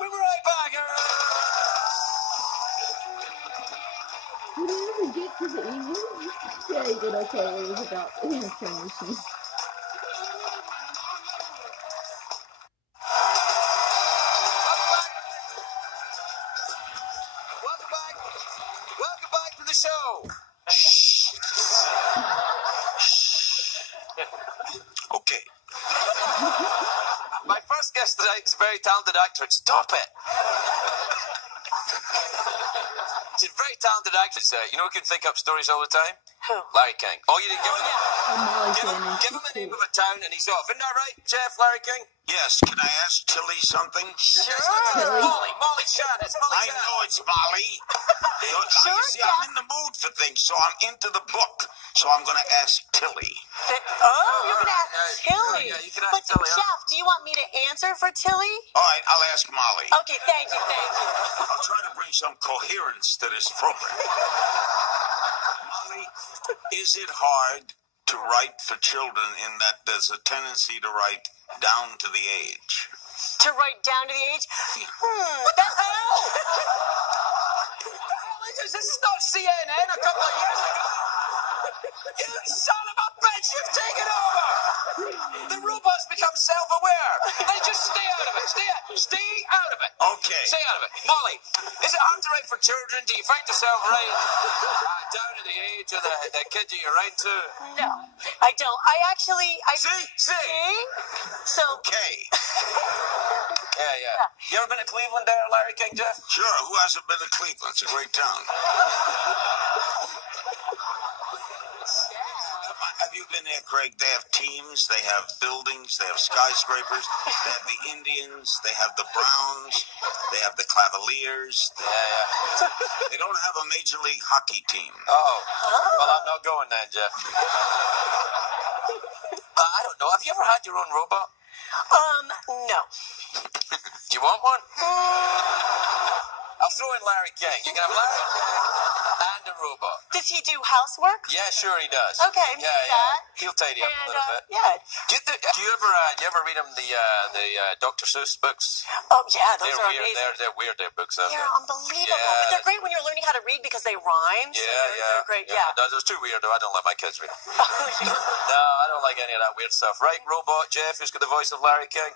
We'll be right back. Did he even get to the email? Yeah, he did okay. It was about answering machines. Welcome back to the show. Okay. My first guest tonight is a very talented actor. Stop it. She's a very talented actress. You know who can think up stories all the time? Who? Larry King. Oh, you didn't give him Molly give him the name of a town and he's off. Isn't that right, Jeff, Larry King? Yes. Can I ask Tilly something? Sure. Tilly. Molly Shan. It's Molly I Shan. know it's Molly. Sure, See, I'm in the mood for things, so I'm into the book. So I'm going to ask Tilly. Oh, you're going to ask Tilly. Yeah, you can ask Tilly. Jeff, do you want me to answer for Tilly? All right, I'll ask Molly. Okay, thank you. I'll try to bring some coherence to this program. Molly, is it hard to write for children in that there's a tendency to write down to the age? To write down to the age? What the hell? This is not CNN a couple of years ago. You son of a bitch, you've taken over! The robots become self-aware. They just stay out of it. Stay out of it. Okay. Stay out of it. Molly, is it hard to write for children? Do you find yourself writing down to the age of the kid that you write to? No, I don't. See? So, Okay. Yeah. You ever been to Cleveland there, Larry King, Jeff? Sure, who hasn't been to Cleveland? It's a great town. Have you been there, Craig, they have teams, they have buildings, they have skyscrapers, they have the Indians, they have the Browns, they have the Cavaliers. They don't have a Major League Hockey team. Oh. Well, I'm not going then, Jeff. I don't know. Have you ever had your own robot? No. Do you want one? I'll throw in Larry King. You can have Larry King and a robot. Does he do housework? Yeah, sure he does. Okay, maybe that. He'll tidy up a And, little bit. yeah. Do you ever read him the Dr. Seuss books? Oh, yeah, those They're are weird. amazing. They're weird. They're books. Aren't They're they? unbelievable. Yeah. But they're great when you're learning how to read because they rhyme. So they're great. Yeah. No, those too weird. Though. I don't let my kids read them. No, I don't like any of that weird stuff. Right, robot Jeff, who's got the voice of Larry King?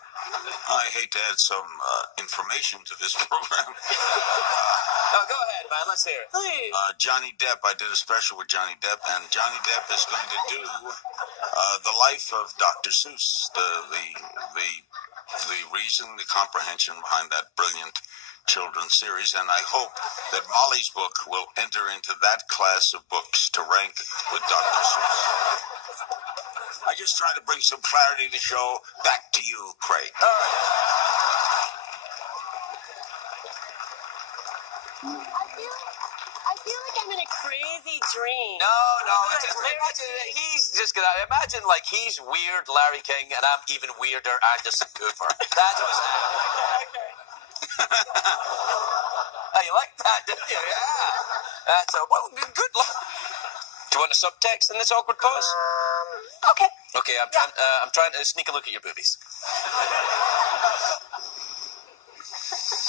I hate to add some information to this program. No, go ahead, man. Let's hear it. Johnny Depp, I did a special with Johnny Depp, and Johnny Depp is going to do the life of Dr. Seuss, the reason, the comprehension behind that brilliant children's series, and I hope that Molly's book will enter into that class of books to rank with Dr. Seuss. I just try to bring some clarity to the show. Back to you, Craig. All right. I feel like I'm in a crazy dream. No. He's just gonna imagine like he's weird Larry King, and I'm even weirder Anderson Cooper. That's what's happening. Oh, you like that, didn't you? Yeah. That's good luck. Do you want a subtext in this awkward pose? Okay. Okay, I'm trying to sneak a look at your boobies.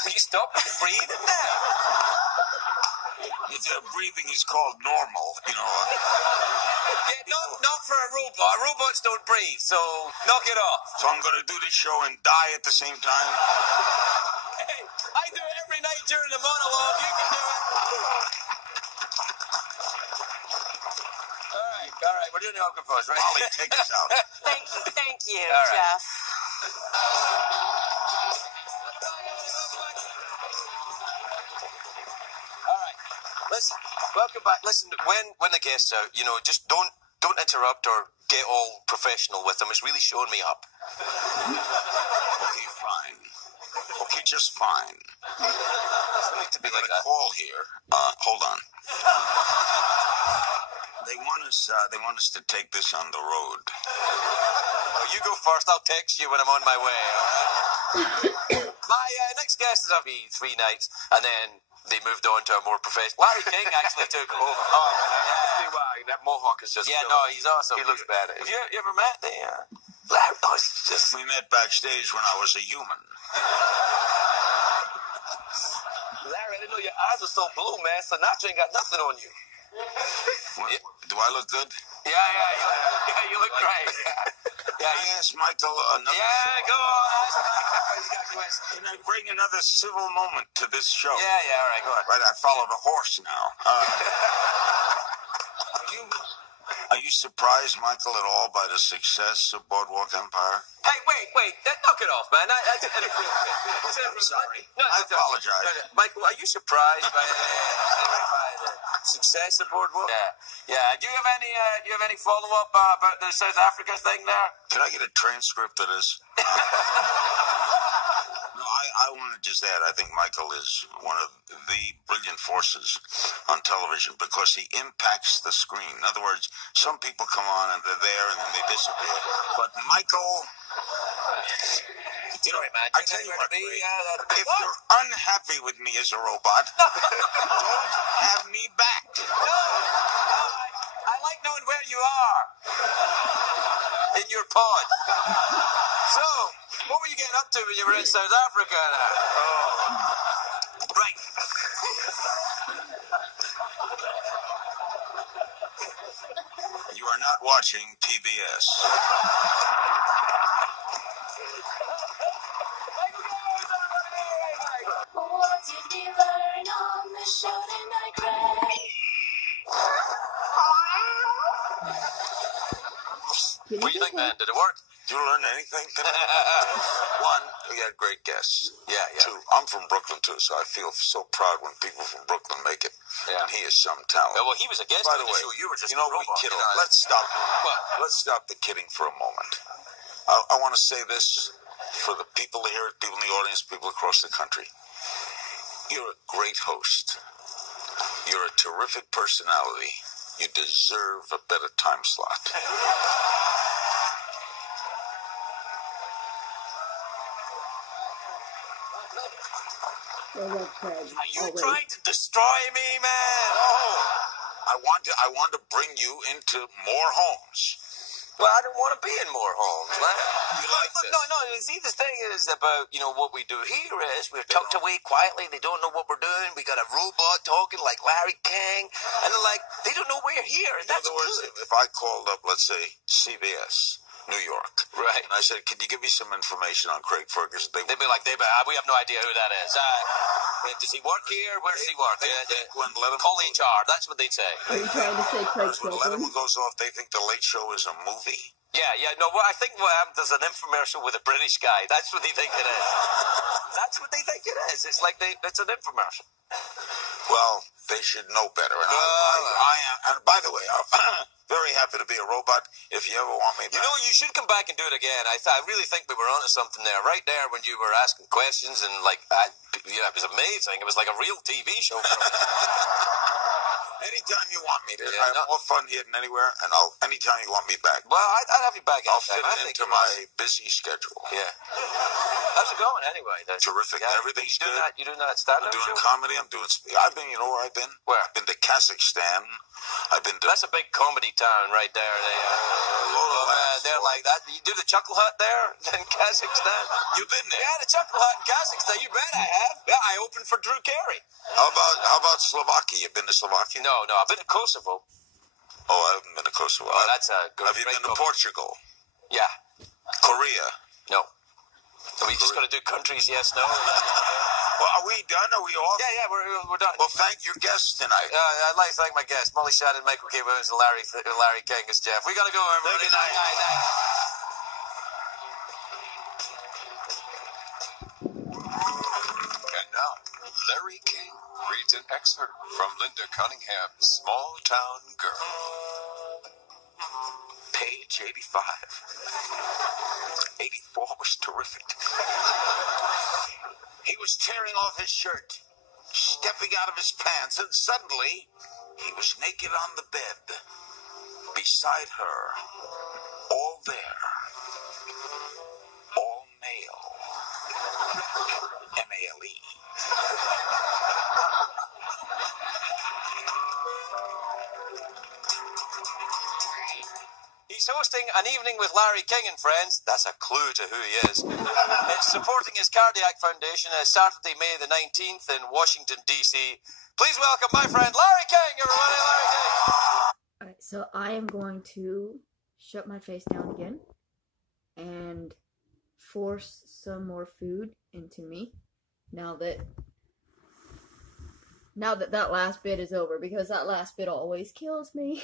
Will you stop breathing now? Breathing is called normal, you know. Yeah, not for a robot. Robots don't breathe, so knock it off. So I'm going to do this show and die at the same time. Hey, I do it every night during the monologue. You can do it. All right. We're doing the awkward pose, right? Molly, take us out. Thank you, All right. Jeff. All right. Listen, welcome back. Listen, when the guests out, just don't interrupt or get all professional with them. It's really showing me up. Okay, fine. Okay, just fine. Doesn't need to be like that. Call here. Hold on. They want us to take this on the road. Well, you go first. I'll text you when I'm on my way. All right? My next guest is going to be 3 nights, and then they moved on to a more professional. Larry King actually took over. Oh, man, I see why. That mohawk is just... Yeah, no, he's awesome. He looks bad. Have you ever met the... Larry, we met backstage when I was a human. Larry, I didn't know your eyes were so blue, man. Sinatra ain't got nothing on you. Do I look good? Yeah, you look great. Can I ask Michael another... Yeah, go on. Ask Michael. You got questions. Can I bring another civil moment to this show? Yeah, all right, go on. Right, I follow the horse now. Are you surprised, Michael, at all by the success of Boardwalk Empire? Hey, wait. Knock it off, man. I'm sorry. I apologize. Michael, are you surprised by the success of Boardwalk? Yeah. Do you have any follow-up about the South Africa thing there? Can I get a transcript of this? No, I want to just add, I think Michael is one of the brilliant forces on television because he impacts the screen. In other words, some people come on and they're there and then they disappear. But Michael... Sorry, man. I tell you what, if you're unhappy with me as a robot, don't have me back. No, I like knowing where you are in your pod. So, what were you getting up to when you were in South Africa? Right. You are not watching PBS. What did we learn on the show tonight, Craig? What do you think, man? Did it work? Did you learn anything tonight? One, we had great guests. Yeah. Two, I'm from Brooklyn, too, so I feel so proud when people from Brooklyn make it. Yeah. And he is some talent. Well, he was a guest By on the the way, show. You were just we kid. Let's stop the kidding for a moment. I want to say this for the people here, people in the audience, people across the country. You're a great host. You're a terrific personality. You deserve a better time slot. Are you trying to destroy me, man? I want to bring you into more homes. Well, I don't want to be in more homes, man. You like this? No. See, the thing is about, what we do here is we're tucked away quietly. They don't know what we're doing. We got a robot talking like Larry King. And they're like, they don't know we're here. And that's in other words, good. if I called up, let's say, CBS, New York. Right. And I said, "Can you give me some information on Craig Ferguson?" They'd be like, we have no idea who that is. Does he work here? Where does he work? Call HR. That's what they'd say. Are you trying to say Craig When Ferguson? Letterman goes off, they think The Late Show is a movie. Yeah. No, I think what happened is an infomercial with a British guy. That's what they think it is. That's what they think it is. It's like it's an infomercial. Well, they should know better. And I am. And by the way, I'm very happy to be a robot. If you ever want me back. You should come back and do it again. I really think we were onto something there. Right there when you were asking questions and it was amazing. It was like a real TV show. Anytime you want me to. I have more fun here than anywhere, and anytime you want me back. Well, I'd have you back. I'll fit it into my busy schedule. Yeah. How's it going anyway? Terrific. Yeah. Everything's You doing good. that? You doing that stand-up I'm doing show? comedy. I'm doing. I've been. You know where I've been? Where? I've been to Kazakhstan. I've been to. That's a big comedy town right there. They're like that. You do the Chuckle Hut there in Kazakhstan? You've been there? Yeah, the Chuckle Hut in Kazakhstan. You bet I have. Yeah, I opened for Drew Carey. How about Slovakia? You've been to Slovakia? No. I've been to Kosovo. Oh, I haven't been to Kosovo. Oh, that's a good. Have you been to Portugal? Yeah. Korea? No. Are we just going to do countries? Yes, no. Well, are we done? Are we off? Yeah, we're done. Well, thank your guests tonight. I'd like to thank my guests, Molly Shannon, Michael K. Williams, and Larry King as Jeff. We got to go, everybody. Night. And now, Larry King reads an excerpt from Linda Cunningham's Small Town Girl. Page 85. 84 was terrific. He was tearing off his shirt, stepping out of his pants, and suddenly he was naked on the bed. Beside her, all there, all male, M-A-L-E. He's hosting An Evening with Larry King and Friends. That's a clue to who he is. It's supporting his cardiac foundation Saturday, May the 19th in Washington, D.C. Please welcome my friend Larry King, everybody. Larry King. All right, so I am going to shut my face down again and force some more food into me now that that last bit is over, because that last bit always kills me.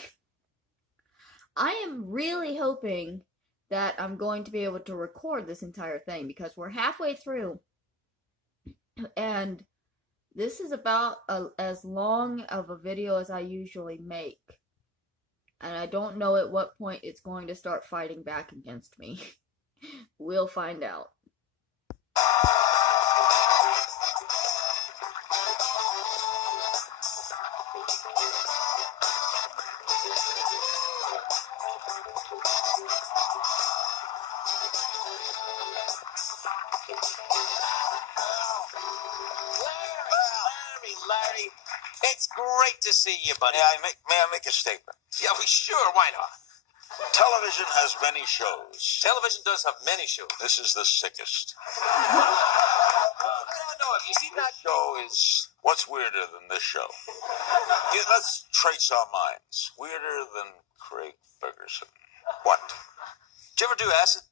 I am really hoping that I'm going to be able to record this entire thing, because we're halfway through and this is about as long of a video as I usually make, and I don't know at what point it's going to start fighting back against me. We'll find out. Larry, it's great to see you, buddy. May I make a statement? Yeah, sure, why not? Television has many shows. Television does have many shows. This is the sickest. I don't know. Have you seen that show? Is what's weirder than this show? Yeah, let's trace our minds. Weirder than Craig Ferguson. What? Did you ever do acid?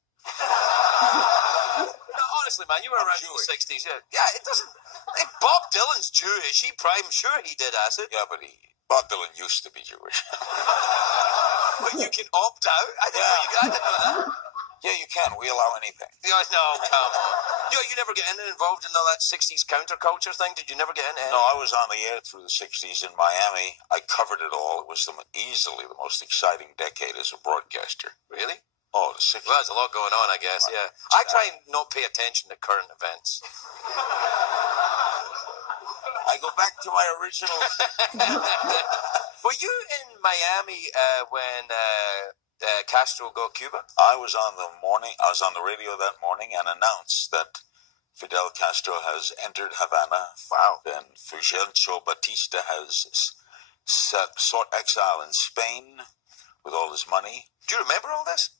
No, honestly, man, you were around in the 60s. Yeah, it doesn't. If Bob Dylan's Jewish, I'm sure he did acid. Yeah, but Bob Dylan used to be Jewish. But you can opt out? I didn't know that. Yeah, you can. We allow anything. Yeah, no, come on. You never get involved in all that 60s counterculture thing? Did you never get into it? No, I was on the air through the 60s in Miami. I covered it all. It was easily the most exciting decade as a broadcaster. Really? Oh, the 60s. Well, there's a lot going on, I guess, yeah. I try and not pay attention to current events. I go back to my original. Were you in Miami when Castro got Cuba? I was on the radio that morning and announced that Fidel Castro has entered Havana. Wow. And Fulgencio Batista has sought exile in Spain with all his money. Do you remember all this?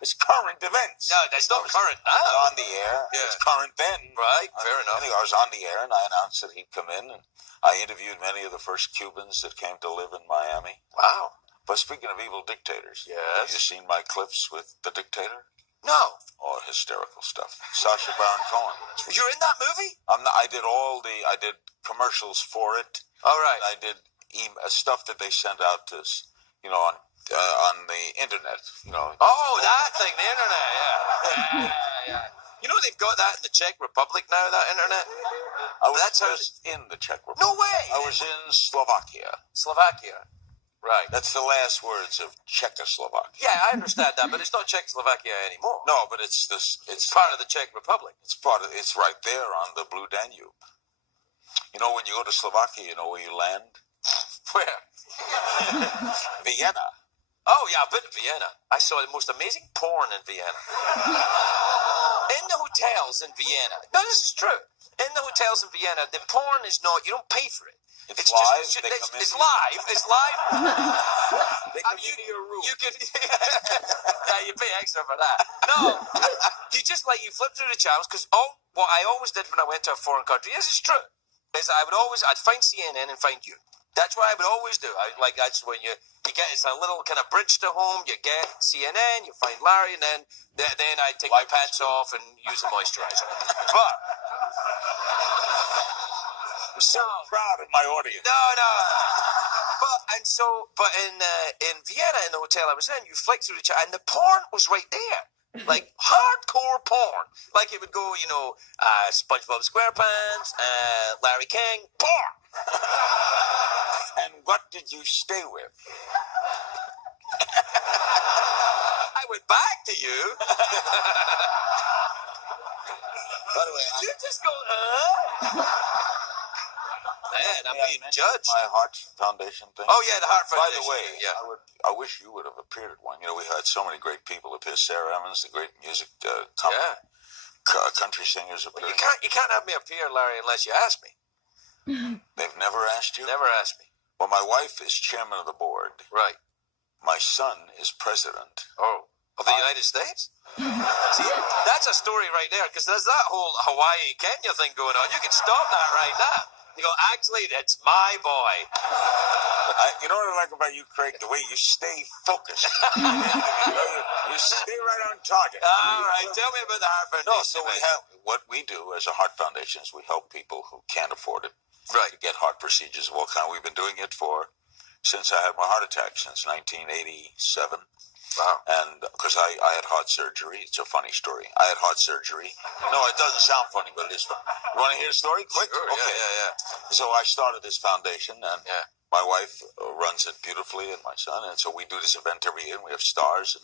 It's current events. No, that's not current now. I was on the air. Yeah. It's current then. Right, fair enough. Anyway, I was on the air and I announced that he'd come in, and I interviewed many of the first Cubans that came to live in Miami. Wow. But speaking of evil dictators, yes. Have you seen my clips with the dictator? No. Oh, hysterical stuff. Sacha Baron Cohen. You're in that movie? I did commercials for it. All right. And I did stuff that they sent out to us, on the internet, Oh, that thing, the internet, yeah. You know they've got that in the Czech Republic now, that internet? That's in the Czech Republic. No way! I was in Slovakia. Slovakia. Right. That's the last words of Czechoslovakia. Yeah, I understand that, but it's not Czechoslovakia anymore. No, but it's part of the Czech Republic. It's right there on the Blue Danube. When you go to Slovakia, you know where you land? Where? Vienna. Oh, yeah, I've been to Vienna. I saw the most amazing porn in Vienna. In the hotels in Vienna. No, this is true. In the hotels in Vienna, the porn is not, you don't pay for it. It's live. It's live. It's live. They come into your room. You can, yeah, you pay extra for that. No, you flip through the channels because what I always did when I went to a foreign country, this is true, is I'd find CNN and find you. That's what I would always do. That's when you get, it's a little kind of bridge to home. You get CNN, you find Larry, and then I take my pants off and use a moisturizer. But I'm so proud of my audience. No. But in Vienna, in the hotel I was in, you flick through the chat, and the porn was right there. Like hardcore porn. Like it would go, SpongeBob SquarePants, Larry King, porn. And what did you stay with? I went back to you. By the way, you just go, Man, I'm being judged. My Heart Foundation thing. Oh, yeah, the Heart Foundation. By the way, yeah. I wish you would have appeared at one. We had so many great people appear. Sarah Emmons, the great music country singers appearing. Well, you can't have me appear, Larry, unless you ask me. They've never asked you? Never asked me. Well, my wife is chairman of the board. Right. My son is president. Oh. Of the United States? See, that's a story right there, because there's that whole Hawaii-Kenya thing going on. You can stop that right now. You go, actually, that's my boy. You know what I like about you, Craig? The way you stay focused. You stay right on target. All right, tell me about the Heart Foundation. What we do as a heart foundation is we help people who can't afford it. Right. To get heart procedures of all kinds. We've been doing it since I had my heart attack, since 1987. Wow. And because I had heart surgery. It's a funny story. I had heart surgery. No, it doesn't sound funny, but it is funny. You want to hear the story? Quick? Sure, okay. Yeah. So I started this foundation, and my wife runs it beautifully, and my son. And so we do this event every year, and we have stars.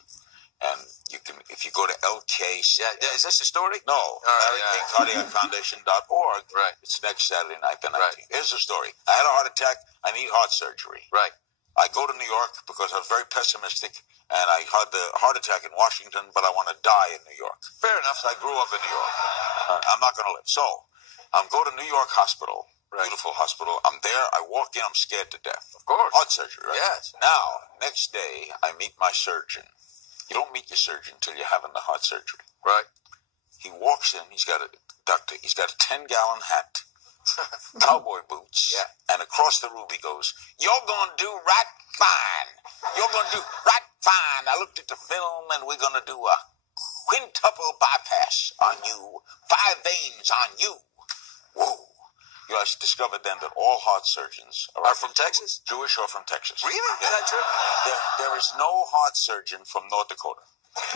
And you can, if you go to LK... Yeah, is this a story? No. LarryKingCardiacFoundation.org. Right. It's next Saturday night, the 19th. Right. Here's the story. I had a heart attack. I need heart surgery. Right. I go to New York because I was very pessimistic, and I had the heart attack in Washington, but I want to die in New York. Fair enough. So I grew up in New York. I'm not going to live. So I'm going to New York Hospital, beautiful hospital. I'm there. I walk in. I'm scared to death. Of course. Heart surgery, right? Yes. Now, next day, I meet my surgeon. You don't meet your surgeon until you're having the heart surgery. Right. He walks in. He's got a 10-gallon hat. Cowboy boots, and across the room he goes, "You're gonna do right fine. You're gonna do right fine. I looked at the film, and we're gonna do a quintuple bypass on you, 5 veins on you. Whoa! You know, I discovered then that all heart surgeons Are from Texas? Jewish or from Texas. Really? Is that true? There is no heart surgeon from North Dakota.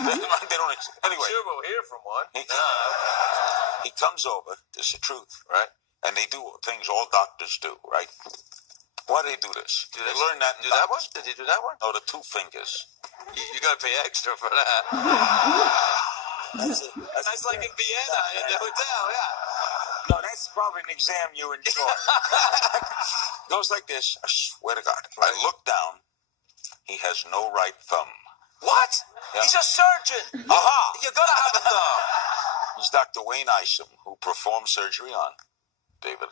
They don't exist. Anyway, Sure, we'll hear from one. he comes over. This is the truth, right? And they do things all doctors do, right? Why do they do this? They learn that. Do that one? Did you do that one? No, the 2 fingers. You got to pay extra for that. That's like in Vienna at the hotel, yeah. No, that's probably an exam you enjoy. Goes like this. I swear to God. I look down. He has no right thumb. What? Yeah. He's a surgeon. Aha! You gotta have a thumb. He's Dr. Wayne Isom, who performed surgery on David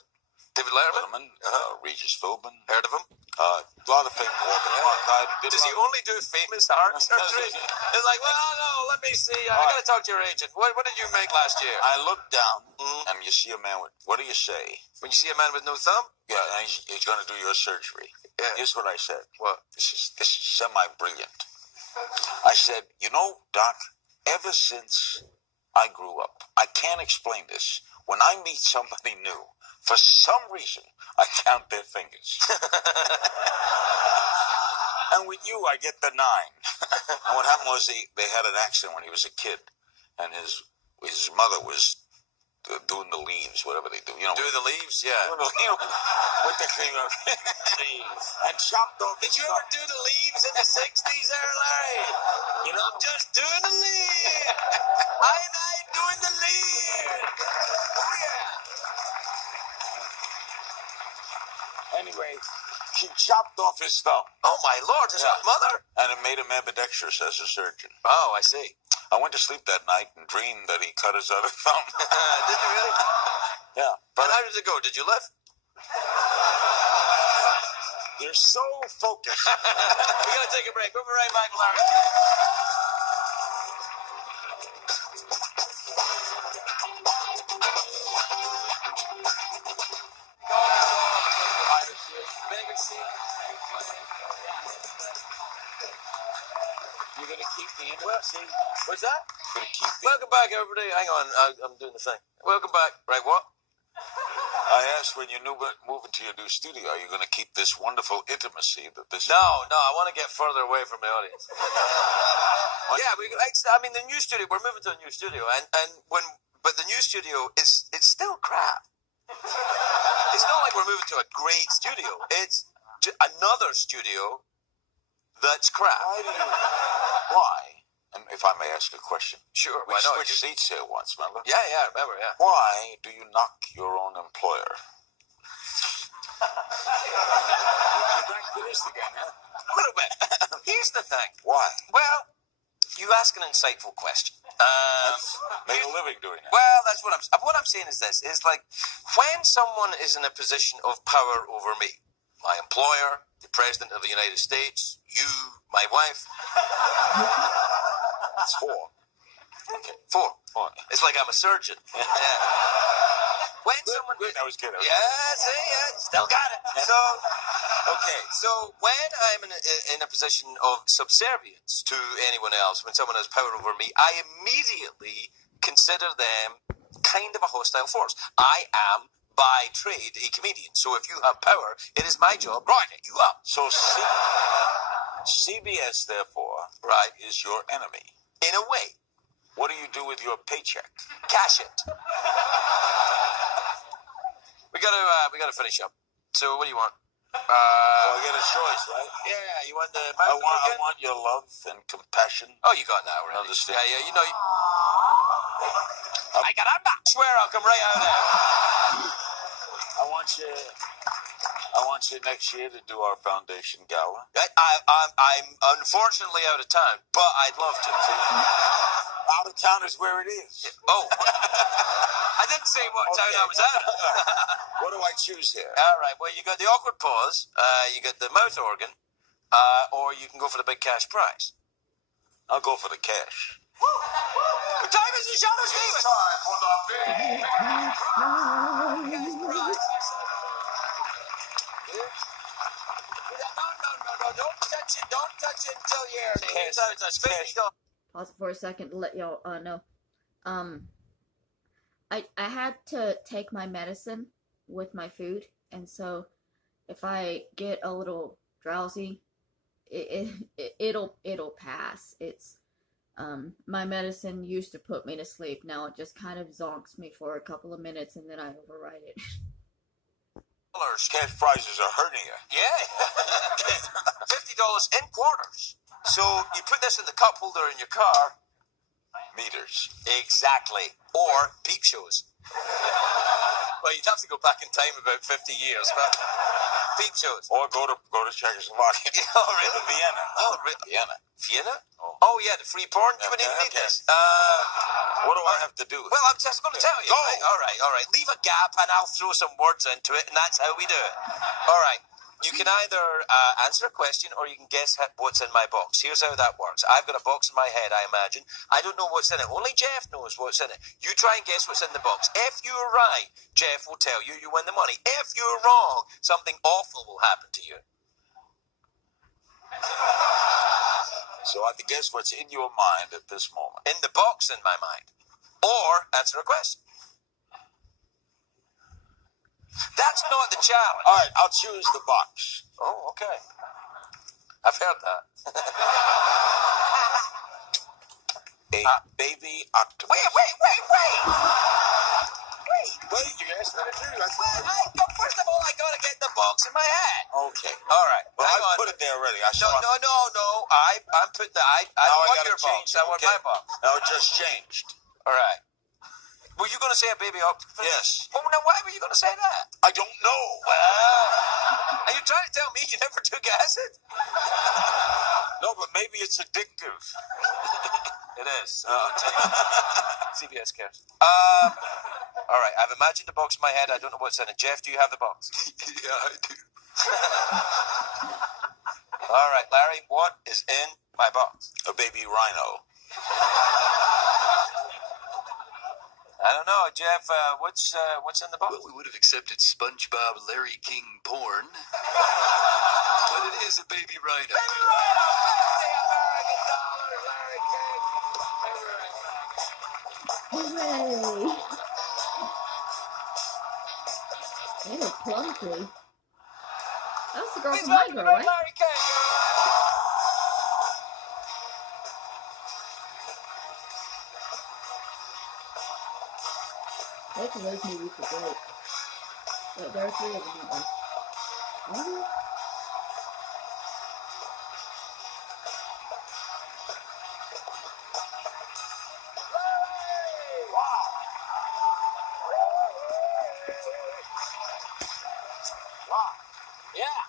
Letterman? Regis Philbin. Heard of him? A lot of famous Walter Cronkite. Does he only do famous heart surgery? It's like, well, no, let me see. I gotta talk to your agent. What did you make last year? I look down, and you see a man with, what do you say? When you see a man with no thumb? Yeah, and he's going to do your surgery. Yeah. Here's what I said. What? This is semi-brilliant. I said, you know, Doc, ever since I grew up, I can't explain this. When I meet somebody new, for some reason, I count their fingers. And with you, I get the 9. And what happened was they had an accident when he was a kid, and his mother was doing the leaves, whatever they do. You know, Do the leaves? Yeah. with the finger. Leaves. And chopped off. Did you ever do the leaves in the 60s there, Larry? You know, I'm just doing the leaves. I doing the leaves. Oh, yeah. anyway, she chopped off his thumb. Oh, my Lord. His mother? And it made him ambidextrous as a surgeon. Oh, I see. I went to sleep that night and dreamed that he cut his other thumb. Did you really? Yeah. But how did it go? Did you live? You're so focused. We gotta take a break. We'll be right back, Larry. You're going to keep the intimacy? What's that? You're going to keep the... Welcome back, everybody. Hang on, I'm doing the thing. Welcome back. Right, what? I asked when you move into your new studio, are you going to keep this wonderful intimacy that this... No, I want to get further away from the audience. Yeah, I mean, the new studio, we're moving to a new studio, but the new studio it's still crap. It's not like we're moving to a great studio. It's another studio that's crap. Why? And if I may ask a question. Sure, We why not? switched seats here once, remember? Yeah, I remember, yeah. Why do you knock your own employer? You're back to this again, huh? A little bit. Here's the thing. Why? Well, you ask an insightful question. Make a living doing it. Well, that's what I'm saying is this, is like, when someone is in a position of power over me, my employer, the President of the United States, you, my wife. It's 4. Okay, 4. It's like I'm a surgeon. Yeah. When someone... Good, that was good. Yeah, see, still got it. So, okay, so when I'm in a position of subservience to anyone else, when someone has power over me, I immediately consider them kind of a hostile force. I am, by trade, a comedian. So if you have power, it is my job to hit you up. So CBS, therefore, Right. is your enemy. In a way. What do you do with your paycheck? Cash it. We gotta finish up. So what do you want? I get a choice, right? Yeah, you want the I want your love and compassion. Oh, you got that already. Understand. Yeah, you know. I got a swear I'll come right out of there. I want you next year to do our foundation gala. I'm unfortunately out of town, but I'd love to. Out of town is where it is. Oh, I didn't say what town I was out of. What do I choose here? All right, well, you got the awkward pause, you got the mouth organ, or you can go for the big cash prize. I'll go for the cash. What time is the show, Stephen? Time for the big No, don't touch it. Don't touch it until you're $50. Pause for a second to let y'all know. I had to take my medicine with my food, and so if I get a little drowsy, it'll pass. It's my medicine used to put me to sleep. Now it just kind of zonks me for a couple of minutes, and then I override it. Cash prizes are hurting you. Yeah. $50 in quarters. So you put this in the cup holder in your car. Meters. Exactly. Or peep shows. Well, you'd have to go back in time about 50 years, but peep shows. Or go to Czechoslovakia. Oh, really? Vienna. Oh, really? Vienna. Vienna? Oh, yeah, the free porn. You wouldn't even need Okay. this. What do I have to do? Well, I'm just going to tell you. Go. Right? All right. Leave a gap and I'll throw some words into it, and that's how we do it. All right. You can either answer a question or you can guess what's in my box. Here's how that works. I've got a box in my head, I imagine. I don't know what's in it. Only Jeff knows what's in it. You try and guess what's in the box. If you're right, Jeff will tell you win the money. If you're wrong, something awful will happen to you. So I have to guess what's in your mind at this moment. In the box in my mind. Or answer a question. That's not the challenge. All right, I'll choose the box. Oh, okay. I've heard that. A baby octopus. Wait, you asked me to do that. First of all, I gotta get the box in my head. Okay. All right. Well, hang I on. put it there already. I No. I'm putting the. I Now want gotta your box. change it. I want Okay. my box. Now it just changed. All right. Were you going to say a baby octopus? Yes. Well, now why were you going to say that? I don't know. Well, are you trying to tell me you never took acid? No, but maybe it's addictive. It is. CBS cares. All right. I've imagined a box in my head. I don't know what's in it. Jeff, do you have the box? Yeah, I do. All right, Larry, what is in my box? A baby rhino. I don't know, Jeff. What's in the box? Well, we would have accepted SpongeBob Larry King porn, but it is a baby rhino. Baby rhino! $50 Larry King! Hooray! They were clumsy. That was the girl Please from my welcome girl, the great right? Larry King! Both of those movies were great. But there are 3 of them, aren't there? Are there? Yeah.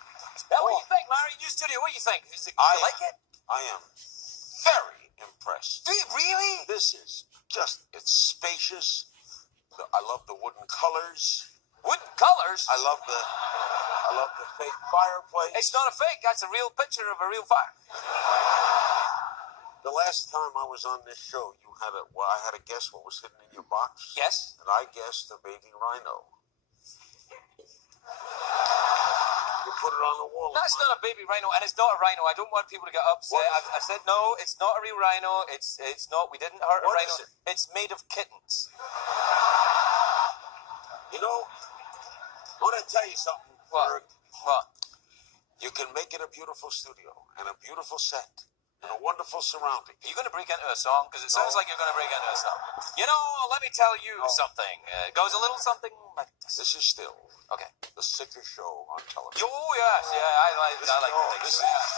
Well, what do you think, Larry? New studio, what do you think? Do you like it? I am very impressed. Do you really? This is it's spacious. I love the wooden colors. Wooden colors? I love the fake fireplace. It's not a fake. That's a real picture of a real fire. The last time I was on this show, I had to guess what was hidden in your box. Yes. And I guessed a baby rhino. You put it on the wall. That's not a baby rhino, and it's not a rhino. I don't want people to get upset. I said no, it's not a real rhino. It's not. We didn't hurt a What rhino. is it? It's made of kittens. You know, I want to tell you something. What? Ferg. What? You can make it a beautiful studio and a beautiful set and a wonderful surrounding. Are you going to break into a song? Because it sounds No. like you're going to break into a song. You know, let me tell you something. It goes a little something like this. This is still Okay. the sickest show on television. Oh, yes. Yeah, I like This the is-